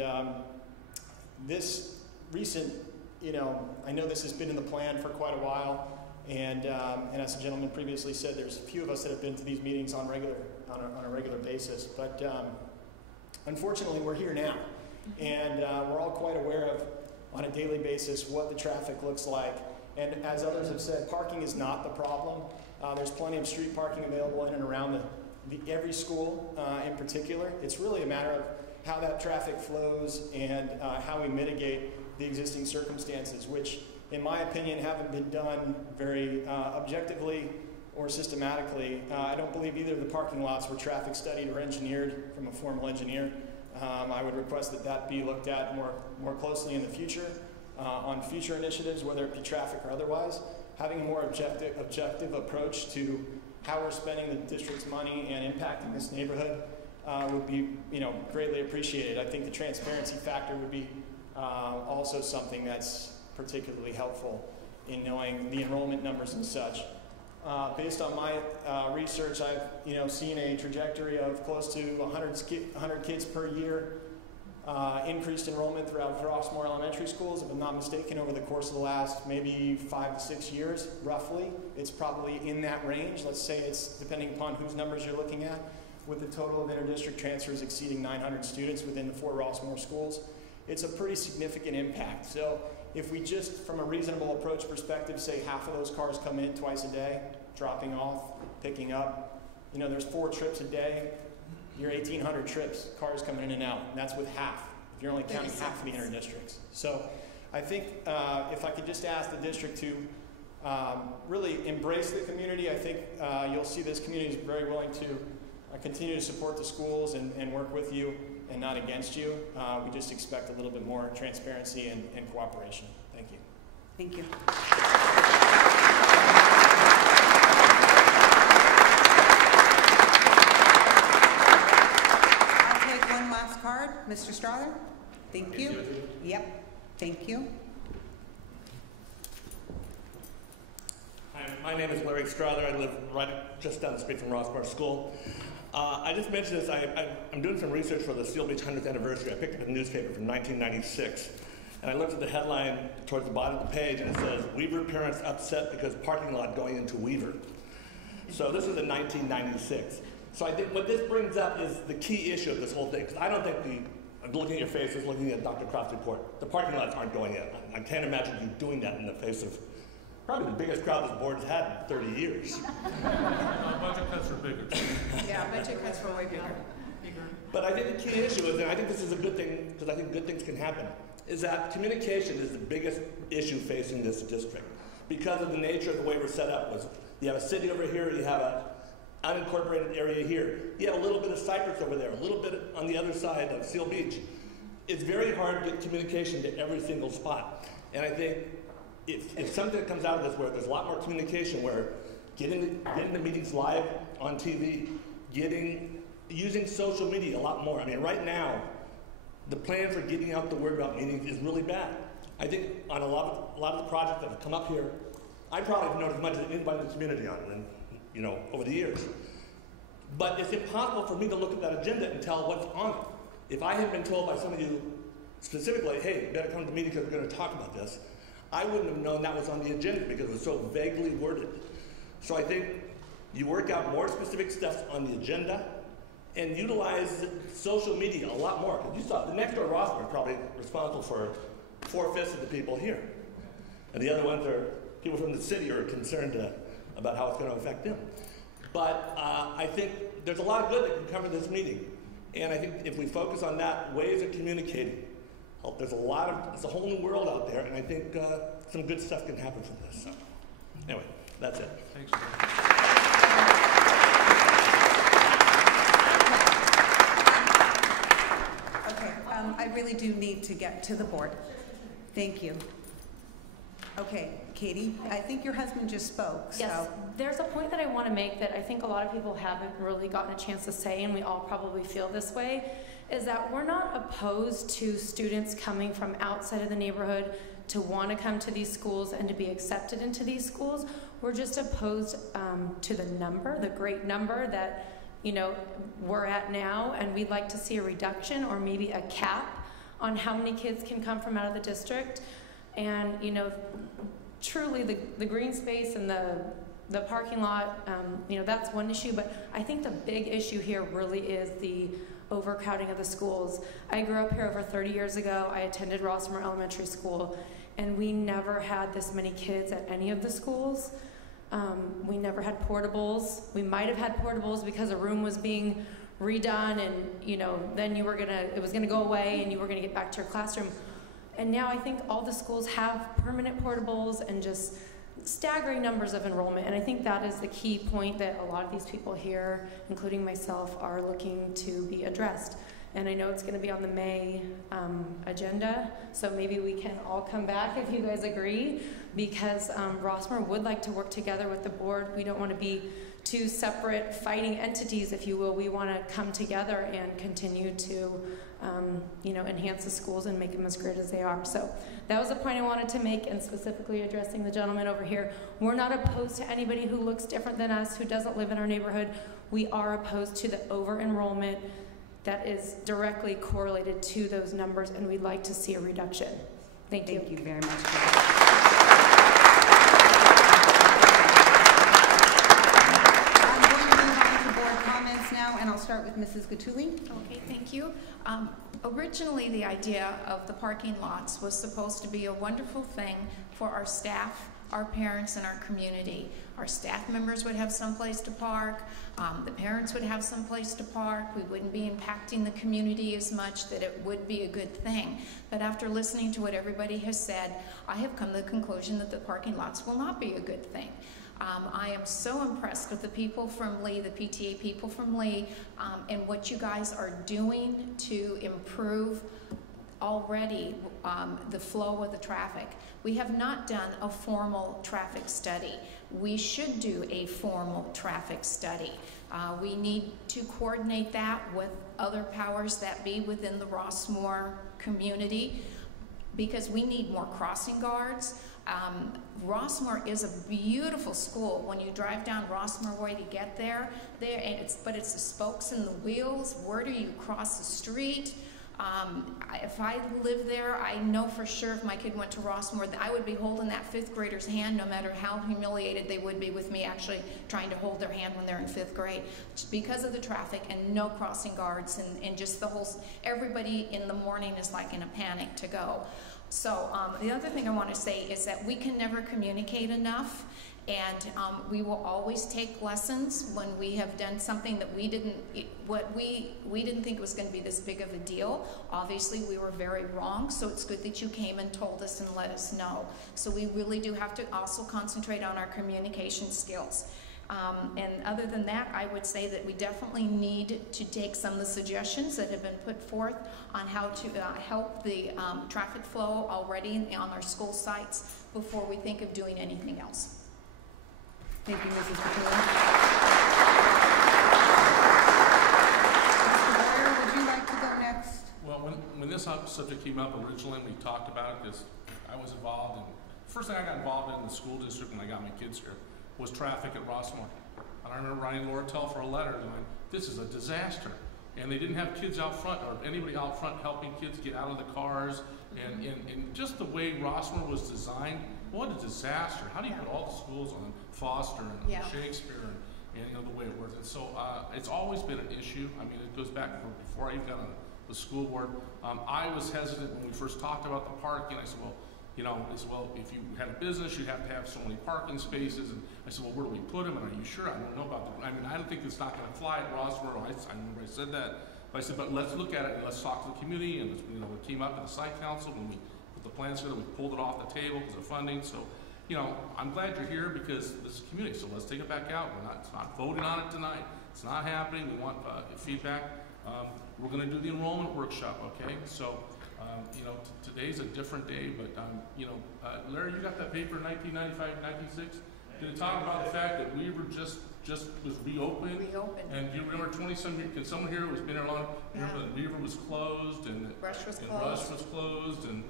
this recent, I know this has been in the plan for quite a while. And as the gentleman previously said, there's a few of us that have been to these meetings on a regular basis. But unfortunately, we're here now. And we're all quite aware of, on a daily basis, what the traffic looks like. And as others have said, parking is not the problem. There's plenty of street parking available in and around every school in particular. It's really a matter of how that traffic flows and how we mitigate the existing circumstances, which, in my opinion, haven't been done very objectively or systematically. I don't believe either of the parking lots were traffic studied or engineered from a formal engineer. I would request that that be looked at more closely in the future on future initiatives, whether it be traffic or otherwise. Having a more objective approach to how we're spending the district's money and impacting this neighborhood would be greatly appreciated. I think the transparency factor would be also something that's particularly helpful in knowing the enrollment numbers and such. Based on my research, I've seen a trajectory of close to 100 kids per year increased enrollment throughout Rossmore elementary schools, if I'm not mistaken, over the course of the last maybe 5 to 6 years, roughly. It's probably in that range. Let's say it's depending upon whose numbers you're looking at, with the total of interdistrict transfers exceeding 900 students within the 4 Rossmore schools. It's a pretty significant impact. So if we just, from a reasonable approach perspective, say half of those cars come in twice a day, dropping off, picking up, there's 4 trips a day, you're 1,800 trips, cars coming in and out, and that's with half, if you're only counting half of the interdistricts. So I think if I could just ask the district to really embrace the community, I think you'll see this community is very willing to continue to support the schools and work with you and not against you. We just expect a little bit more transparency and cooperation. Thank you. Thank you. I'll take one last card. Mr. Strother? Thank you. Yep. Thank you. Hi, my name is Larry Strother. I live just down the street from Rossmore School. I just mentioned this, I'm doing some research for the Seal Beach 100th anniversary. I picked up a newspaper from 1996, and I looked at the headline towards the bottom of the page, and it says, Weaver parents upset because parking lot going into Weaver. So this is in 1996. So I think what this brings up is the key issue of this whole thing, because I don't think I'm looking at your faces, looking at Dr. Croft's report, the parking lots aren't going in. I can't imagine you doing that in the face of probably the biggest crowd this board has had in 30 years. Budget cuts are bigger. Yeah, budget cuts were way bigger. But I think the key issue is, and I think this is a good thing, because I think good things can happen, is that communication is the biggest issue facing this district. Because of the nature of the way we're set up, was you have a city over here, you have an unincorporated area here, you have a little bit of Cypress over there, a little bit on the other side of Seal Beach. It's very hard to get communication to every single spot. And I think if something that comes out of this where there's a lot more communication, where getting the meetings live on TV, using social media a lot more. I mean, right now, the plan for getting out the word about meetings is really bad. I think on a lot of the projects that have come up here, I probably have known as much as anybody in the community on them, over the years. But it's impossible for me to look at that agenda and tell what's on it. If I had been told by some of you specifically, hey, you better come to the meeting because we're going to talk about this, I wouldn't have known that was on the agenda because it was so vaguely worded. So I think you work out more specific steps on the agenda and utilize social media a lot more. Because you saw the next door Rossmore is probably responsible for 4/5 of the people here. And the other ones are people from the city who are concerned about how it's going to affect them. But I think there's a lot of good that can come from this meeting. And I think if we focus on that, ways of communicating, there's a whole new world out there, and I think some good stuff can happen from this. So, anyway, that's it. Thanks. Okay, I really do need to get to the board. Thank you. Okay, Katie, I think your husband just spoke. Yes, there's a point that I want to make that I think a lot of people haven't really gotten a chance to say, and we all probably feel this way, is that we're not opposed to students coming from outside of the neighborhood to want to come to these schools and to be accepted into these schools. We're just opposed to the great number that we're at now, and we'd like to see a reduction or maybe a cap on how many kids can come from out of the district. And truly the green space and the parking lot, that's one issue, but I think the big issue here really is the overcrowding of the schools. I grew up here over 30 years ago. I attended Rossmore Elementary School, and we never had this many kids at any of the schools. We never had portables. We might have had portables because a room was being redone, and then it was gonna go away and you were gonna get back to your classroom. And now I think all the schools have permanent portables and just staggering numbers of enrollment. And I think that is the key point that a lot of these people here, including myself, are looking to be addressed. And I know it's going to be on the May agenda, so maybe we can all come back if you guys agree, because Rossmore would like to work together with the board. We don't want to be two separate fighting entities, if you will. We want to come together and continue to enhance the schools and make them as great as they are. So that was a point I wanted to make, and specifically addressing the gentleman over here. We're not opposed to anybody who looks different than us, who doesn't live in our neighborhood. We are opposed to the over-enrollment that is directly correlated to those numbers, and we'd like to see a reduction. Thank you. Thank you very much. I'm going to move on to board comments now, and I'll start with Mrs. Gattuli. Okay, thank you. Originally, the idea of the parking lots was supposed to be a wonderful thing for our staff, our parents, and our community. Our staff members would have someplace to park, the parents would have someplace to park, we wouldn't be impacting the community as much, that it would be a good thing. But after listening to what everybody has said, I have come to the conclusion that the parking lots will not be a good thing. I am so impressed with the people from Lee, the PTA people from Lee, and what you guys are doing to improve already the flow of the traffic. We have not done a formal traffic study. We should do a formal traffic study. We need to coordinate that with other powers that be within the Rossmore community, because we need more crossing guards. Rossmore is a beautiful school. When you drive down Rossmore Way to get there, but it's the spokes and the wheels. Where do you cross the street? If I lived there, I know for sure if my kid went to Rossmore, I would be holding that fifth grader's hand, no matter how humiliated they would be with me actually trying to hold their hand when they're in fifth grade. Just because of the traffic and no crossing guards, and just the whole, everybody in the morning is like in a panic to go. So the other thing I want to say is that we can never communicate enough, and we will always take lessons when we have done something that we didn't think was going to be this big of a deal. Obviously, we were very wrong, so it's good that you came and told us and let us know. So we really do have to also concentrate on our communication skills. And other than that, I would say that we definitely need to take some of the suggestions that have been put forth on how to help the traffic flow already on our school sites before we think of doing anything else. Thank you, Mrs. Patel. Mr. Boyer, would you like to go next? Well, when this subject came up originally, we talked about it because I was involved in, first thing I got involved in the school district when I got my kids here was traffic at Rossmore. And I remember writing Loratel for a letter going, this is a disaster. And they didn't have kids out front or anybody out front helping kids get out of the cars. And just the way Rossmore was designed, what a disaster. How do you put all the schools on Foster and Shakespeare and you know, the way it works? And so it's always been an issue. I mean, it goes back before I even got on the school board. I was hesitant when we first talked about the parking. I said, well, you know, if you had a business, you'd have to have so many parking spaces. And I said, well, where do we put them? And are you sure? I don't know about that. I mean, I don't think it's not going to fly at Rossmore. I remember I said that. But I said, but let's look at it and let's talk to the community. And you know, it came up at the site council when we put the plans together. We pulled it off the table because of funding. So, you know, I'm glad you're here because this is community. So let's take it back out. It's not voting on it tonight. It's not happening. We want feedback. We're going to do the enrollment workshop. Okay, so. You know, today's a different day, but, you know, Larry, you got that paper, 1995, 96? Did it talk about the fact that Weaver just was reopened? And do you remember 20-some years, can someone here who's been here long, remember that Weaver was closed, and Rush was closed, and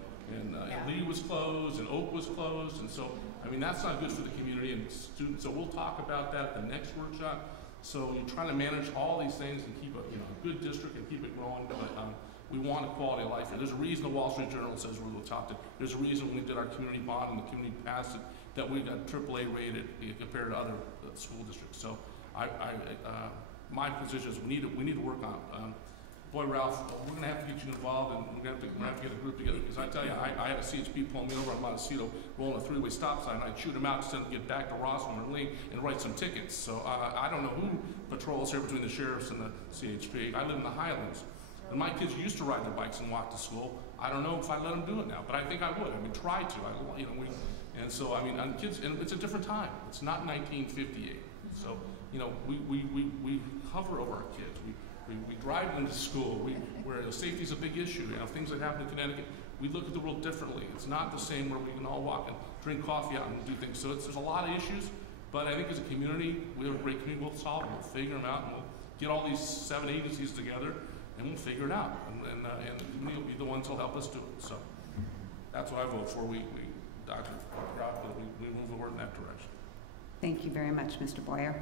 Lee was closed, and Oak was closed, and so, I mean, that's not good for the community and students, so we'll talk about that at the next workshop. So you're trying to manage all these things and keep a good district and keep it growing, but we want a quality of life here. There's a reason the Wall Street Journal says we're the top 10. There's a reason when we did our community bond and the community passed it that we got AAA rated compared to other school districts. So my position is we need to work on. Boy, Ralph, we're going to have to get you involved, and we're going to have to get a group together. Because I tell you, I had a CHP pull me over on Montecito, rolling a three-way stop sign. I'd shoot him out instead of get back to Rossmore and Lee and write some tickets. So I don't know who patrols here between the sheriffs and the CHP. I live in the Highlands, and my kids used to ride their bikes and walk to school. I don't know if I let them do it now, but I think I would. I mean, try to. And so I mean, and kids, and it's a different time. It's not 1958. So we hover over our kids. We drive them to school, where safety is a big issue. Things that happen in Connecticut, we look at the world differently. It's not the same where we can all walk and drink coffee out and do things. So there's a lot of issues, but I think as a community, we have a great community. We'll solve them. We'll figure them out, and we'll get all these 7 agencies together, and we'll figure it out. And the community will be the ones who'll help us do it. So that's what I vote for. Dr. Cropp, we move forward in that direction. Thank you very much, Mr. Boyer.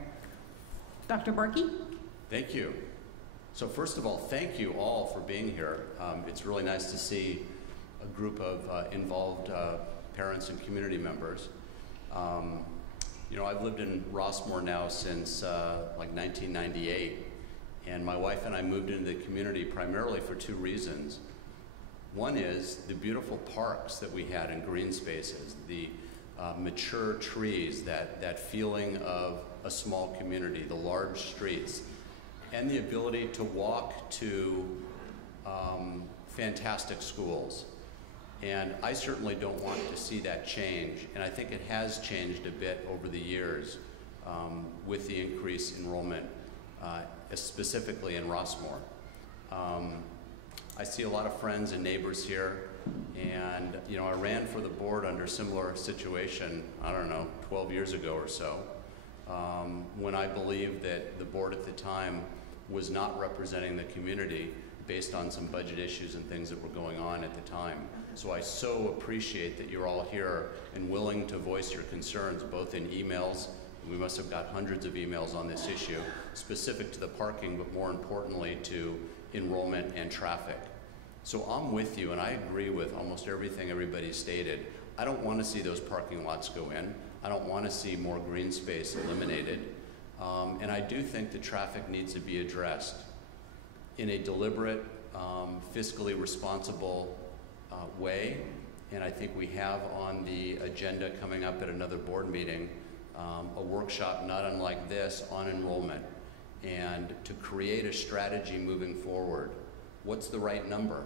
Dr. Barkey? Thank you. So first of all, thank you all for being here. It's really nice to see a group of involved parents and community members. I've lived in Rossmore now since like 1998, and my wife and I moved into the community primarily for two reasons. One is the beautiful parks that we had in green spaces, the mature trees, that feeling of a small community, the large streets, and the ability to walk to fantastic schools. And I certainly don't want to see that change, and I think it has changed a bit over the years with the increased enrollment, specifically in Rossmore. I see a lot of friends and neighbors here, and I ran for the board under a similar situation, I don't know, 12 years ago or so, when I believed that the board at the time was not representing the community based on some budget issues and things that were going on at the time. So I so appreciate that you're all here and willing to voice your concerns, both in emails. We must have got hundreds of emails on this issue, specific to the parking, but more importantly to enrollment and traffic. So I'm with you, and I agree with almost everything everybody stated. I don't want to see those parking lots go in. I don't want to see more green space eliminated. And I do think the traffic needs to be addressed in a deliberate, fiscally responsible way. And I think we have on the agenda coming up at another board meeting a workshop not unlike this on enrollment, and to create a strategy moving forward. What's the right number?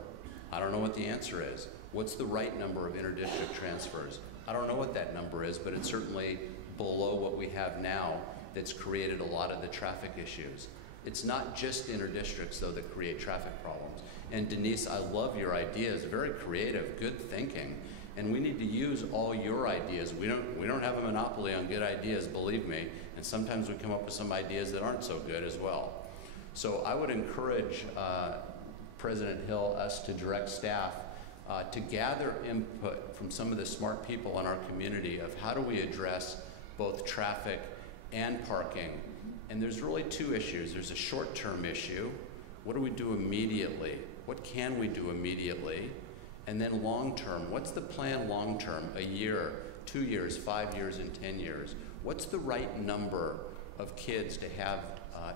I don't know what the answer is. What's the right number of interdistrict transfers? I don't know what that number is, but it's certainly below what we have now that's created a lot of the traffic issues. It's not just interdistricts, though, that create traffic problems. And Denise, I love your ideas, very creative, good thinking. And we need to use all your ideas. We don't have a monopoly on good ideas, believe me. And sometimes we come up with some ideas that aren't so good as well. So I would encourage President Hill, us to direct staff to gather input from some of the smart people in our community of how do we address both traffic and parking. And there's really two issues. There's a short-term issue. What do we do immediately? What can we do immediately? And then long-term, what's the plan long-term? A year, 2 years, 5 years, and 10 years? What's the right number of kids to have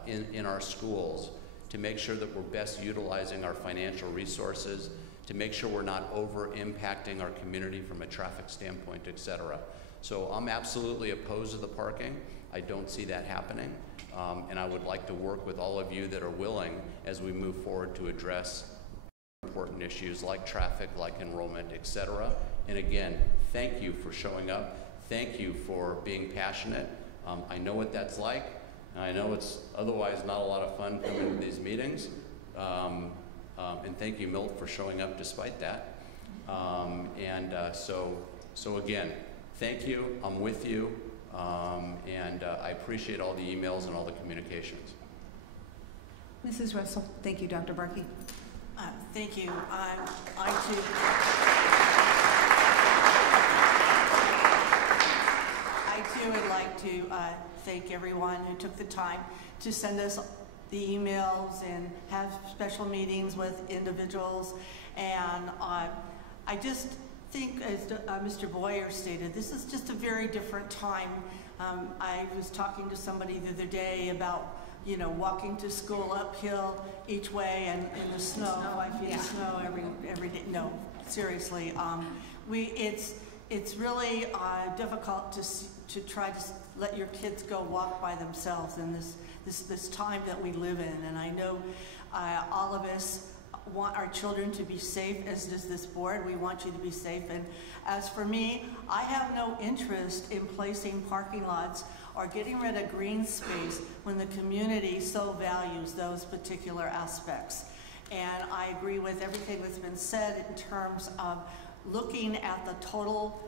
in our schools to make sure that we're best utilizing our financial resources, to make sure we're not over-impacting our community from a traffic standpoint, et cetera? So I'm absolutely opposed to the parking. I don't see that happening. And I would like to work with all of you that are willing as we move forward to address important issues like traffic, like enrollment, et cetera. And again, thank you for showing up. Thank you for being passionate. I know what that's like. I know it's otherwise not a lot of fun coming to these meetings. And thank you, Milt, for showing up despite that. So again, thank you. I'm with you. And I appreciate all the emails and all the communications. Mrs. Russell. Thank you, Dr. Barkey. Thank you. I I too would like to thank everyone who took the time to send us the emails and have special meetings with individuals. And I just think, as Mr. Boyer stated, this is just a very different time. I was talking to somebody the other day about, you know, walking to school uphill each way and in the snow, 5 feet of snow every day. No, seriously. It's really difficult to try to let your kids go walk by themselves in this time that we live in. And I know all of us want our children to be safe, as does this board. We want you to be safe. And as for me, I have no interest in placing parking lots or getting rid of green space when the community so values those particular aspects. And I agree with everything that's been said in terms of looking at the total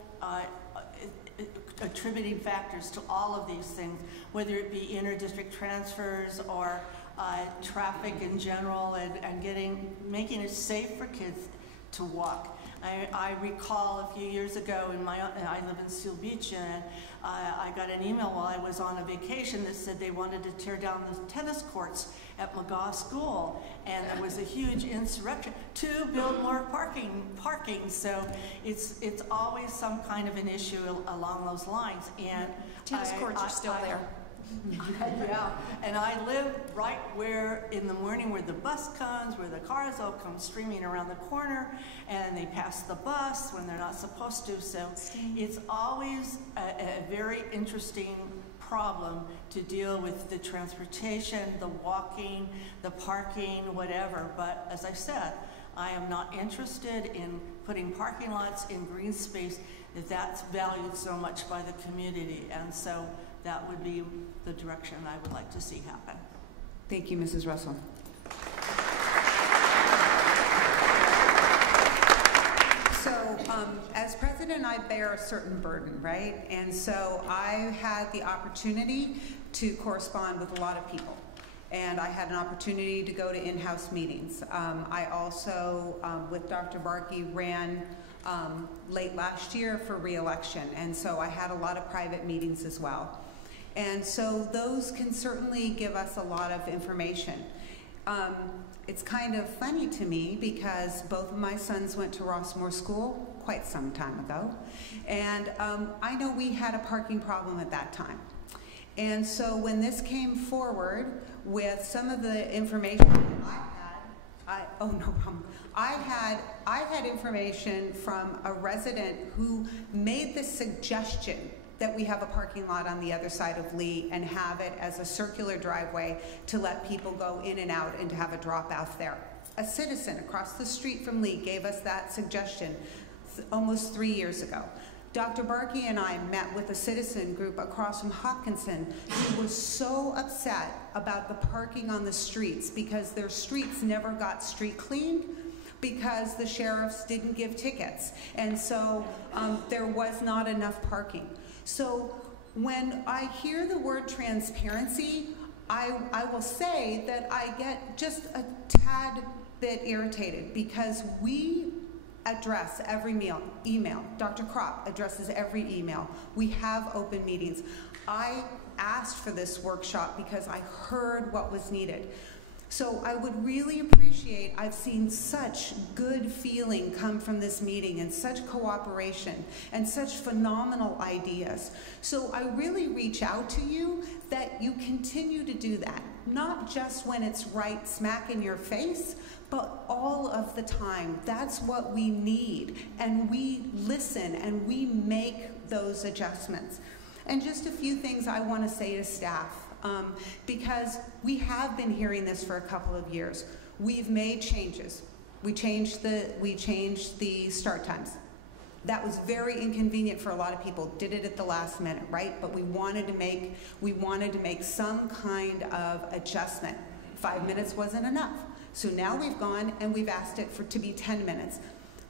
attributing factors to all of these things, whether it be inter-district transfers or traffic in general, and making it safe for kids to walk. I recall a few years ago, I live in Seal Beach, and I got an email while I was on a vacation that said they wanted to tear down the tennis courts at McGaw School, and there was a huge insurrection to build more parking. So it's always some kind of an issue along those lines. And tennis courts are still there. Yeah, and I live right where in the morning where the bus comes, where the cars all come streaming around the corner, and they pass the bus when they're not supposed to. So it's always a very interesting problem to deal with the transportation, the walking, the parking, whatever. But as I said, I am not interested in putting parking lots in green space if that's valued so much by the community. And so that would be the direction I would like to see happen. Thank you, Mrs. Russell. So as president, I bear a certain burden, right? And so I had the opportunity to correspond with a lot of people. And I had an opportunity to go to in-house meetings. I also, with Dr. Barkey, ran late last year for re-election. And so I had a lot of private meetings as well. And so those can certainly give us a lot of information. It's kind of funny to me because both of my sons went to Rossmore School quite some time ago. And I know we had a parking problem at that time. And so when this came forward with some of the information I had information from a resident who made the suggestion that we have a parking lot on the other side of Lee and have it as a circular driveway to let people go in and out and to have a drop off there. A citizen across the street from Lee gave us that suggestion almost 3 years ago. Dr. Barkey and I met with a citizen group across from Hopkinson who was so upset about the parking on the streets because their streets never got street cleaned because the sheriffs didn't give tickets. And so there was not enough parking. So when I hear the word transparency, I will say that I get just a tad bit irritated because we address every email. Dr. Kropp addresses every email. We have open meetings. I asked for this workshop because I heard what was needed. So I would really appreciate, I've seen such good feeling come from this meeting and such cooperation and such phenomenal ideas. So I really reach out to you that you continue to do that, not just when it's right smack in your face, but all of the time. That's what we need, and we listen and we make those adjustments. And just a few things I want to say to staff. Because we have been hearing this for a couple of years. We've made changes. We changed the start times. That was very inconvenient for a lot of people. Did it at the last minute, right? But we wanted to make some kind of adjustment. 5 minutes wasn't enough. So now we've gone and we've asked it to be 10 minutes.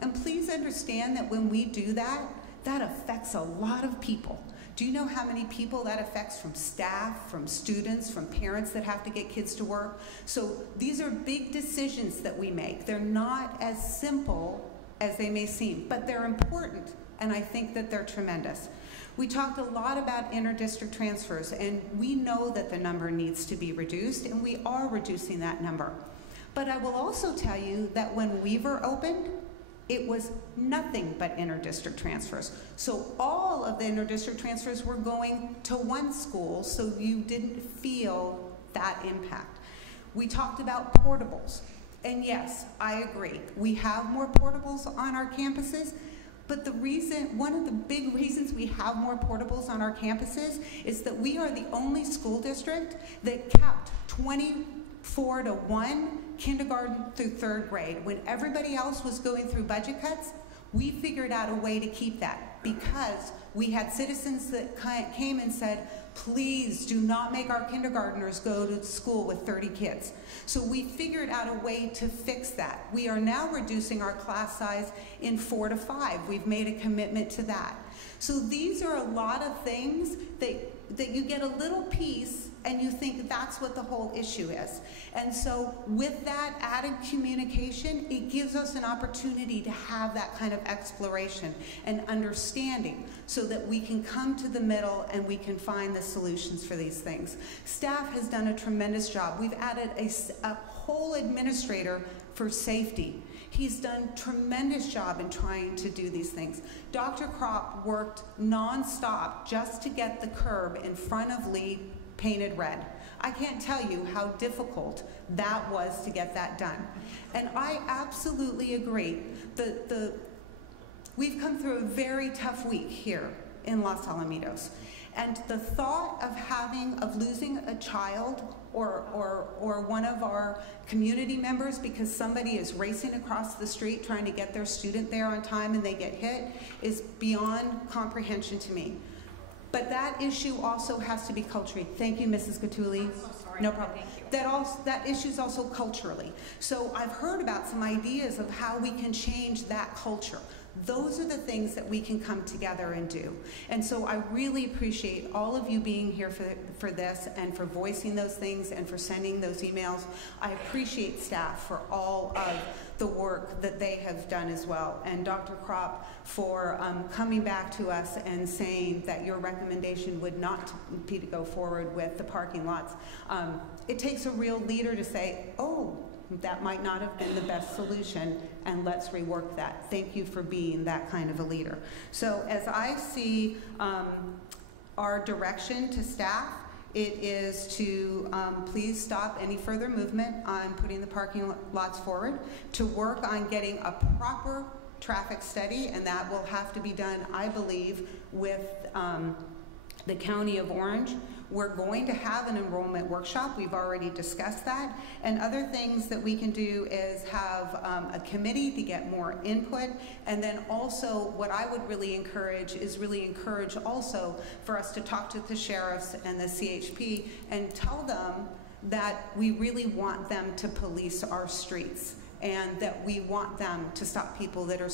And please understand that when we do that, that affects a lot of people. Do you know how many people that affects, from staff, from students, from parents that have to get kids to work? So these are big decisions that we make. They're not as simple as they may seem, but they're important, and I think that they're tremendous. We talked a lot about inter-district transfers, and we know that the number needs to be reduced, and we are reducing that number. But I will also tell you that when Weaver opened, it was nothing but inter-district transfers. So all of the inter-district transfers were going to one school, so you didn't feel that impact. We talked about portables. And yes, I agree. We have more portables on our campuses, but one of the big reasons we have more portables on our campuses is that we are the only school district that kept 24-to-1 kindergarten through 3rd grade. When everybody else was going through budget cuts, we figured out a way to keep that because we had citizens that came and said, please do not make our kindergartners go to school with 30 kids. So we figured out a way to fix that. We are now reducing our class size in 4 to 5. We've made a commitment to that. So these are a lot of things that you get a little piece and you think that's what the whole issue is. And so with that added communication, it gives us an opportunity to have that kind of exploration and understanding so that we can come to the middle and we can find the solutions for these things. Staff has done a tremendous job. We've added a whole administrator for safety. He's done a tremendous job in trying to do these things. Dr. Kropp worked nonstop just to get the curb in front of Lee painted red. I can't tell you how difficult that was to get that done. And I absolutely agree. We've come through a very tough week here in Los Alamitos. And the thought of losing a child or one of our community members because somebody is racing across the street trying to get their student there on time and they get hit is beyond comprehension to me. But that issue also has to be culturally. Thank you, Mrs. Gatuli. No problem. That issue is also culturally. So I've heard about some ideas of how we can change that culture. Those are the things that we can come together and do. And so I really appreciate all of you being here for this and for voicing those things and for sending those emails. I appreciate staff for all of the work that they have done as well. And Dr. Kropp for coming back to us and saying that your recommendation would not be to go forward with the parking lots. It takes a real leader to say, oh, that might not have been the best solution, and let's rework that. Thank you for being that kind of a leader. So as I see our direction to staff, it is to please stop any further movement on putting the parking lots forward, to work on getting a proper traffic study, and that will have to be done, I believe, with the County of Orange. We're going to have an enrollment workshop. We've already discussed that. And other things that we can do is have a committee to get more input. And then also what I would really encourage is also for us to talk to the sheriffs and the CHP and tell them that we really want them to police our streets and that we want them to stop people that are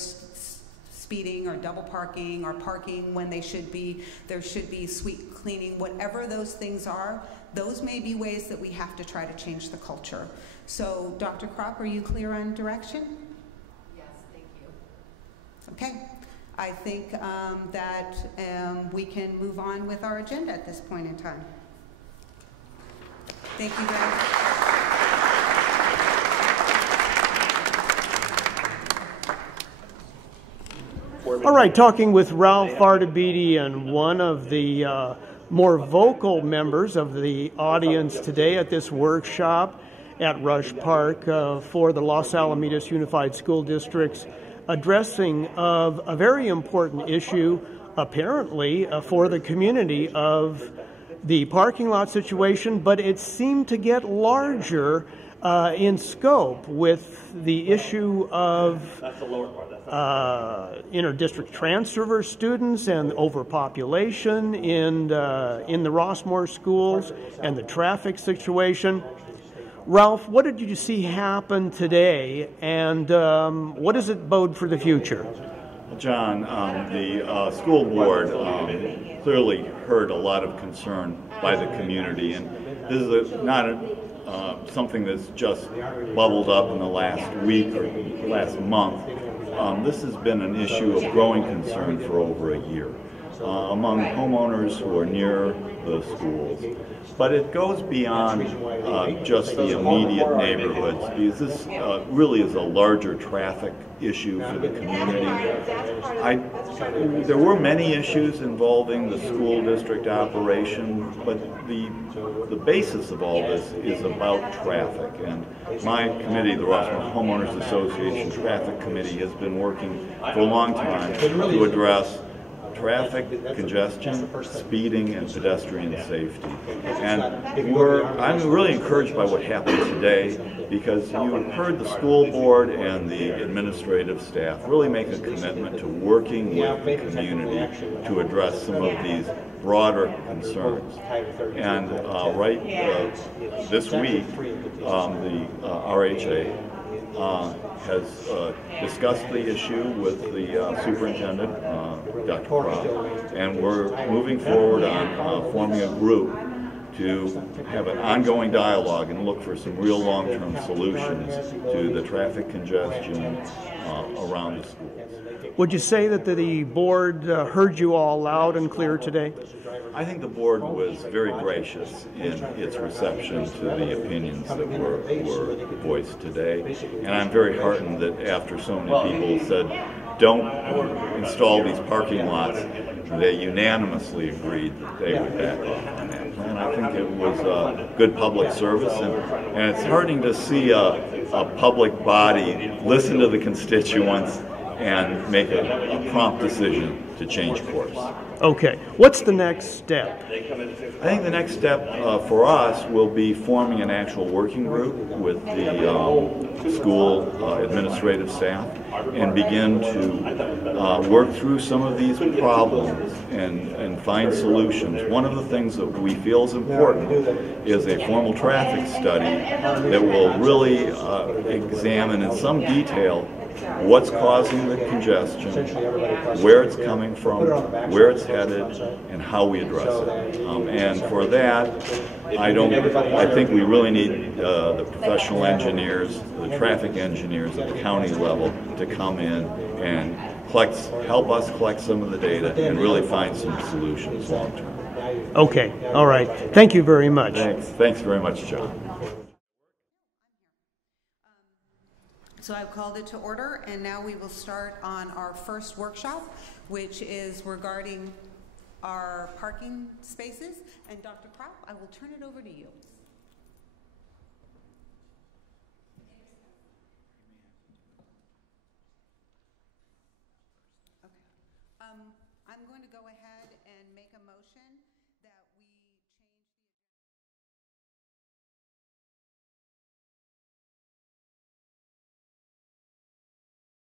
speeding or double parking or parking when they should be. There should be sweep cleaning, whatever those things are. Those may be ways that we have to try to change the culture. So Dr. Kropp, are you clear on direction? Yes, thank you. Okay. I think that we can move on with our agenda at this point in time. Thank you very much. All right, talking with Ralph Ardabiti and one of the more vocal members of the audience today at this workshop at Rush Park for the Los Alamitos Unified School District's addressing of a very important issue, apparently, for the community of the parking lot situation, but it seemed to get larger in scope with the issue of inter-district transfer students and overpopulation in the Rossmore schools and the traffic situation. Ralph, what did you see happen today, and what does it bode for the future? John, the school board clearly heard a lot of concern by the community, and this is not something that's just bubbled up in the last week or last month. This has been an issue of growing concern for over a year. among homeowners who are near the schools. But it goes beyond just the immediate neighborhoods, because this really is a larger traffic issue for the community. There were many issues involving the school district operation, but the basis of all this is about traffic. And my committee, the Rossmore Homeowners Association Traffic Committee, has been working for a long time to address traffic congestion, speeding, and pedestrian safety. And I'm really encouraged by what happened today, because you heard the school board and the administrative staff really make a commitment to working with the community to address some of these broader concerns. And this week, the RHA has discussed the issue with the superintendent, Dr. Kropp, and we're moving forward on forming a group to have an ongoing dialogue and look for some real long-term solutions to the traffic congestion around the schools. Would you say that the board heard you all loud and clear today? I think the board was very gracious in its reception to the opinions that were voiced today, and I'm very heartened that after so many people said don't install these parking lots, they unanimously agreed that they would back off on that plan. I think it was a good public service, and it's heartening to see a public body listen to the constituents and make a prompt decision to change course. Okay. What's the next step? I think the next step for us will be forming an actual working group with the school administrative staff and begin to work through some of these problems and find solutions. One of the things that we feel is important is a formal traffic study that will really examine in some detail what's causing the congestion, where it's coming from, where it's headed, and how we address it. And for that, I think we really need the professional engineers, the traffic engineers at the county level to come in and help us collect some of the data and really find some solutions long term. Okay. All right. Thank you very much. Thanks very much, John. So I've called it to order, and now we will start on our first workshop, which is regarding our parking spaces. And Dr. Kropp, I will turn it over to you. Okay. I'm going to go ahead and make a motion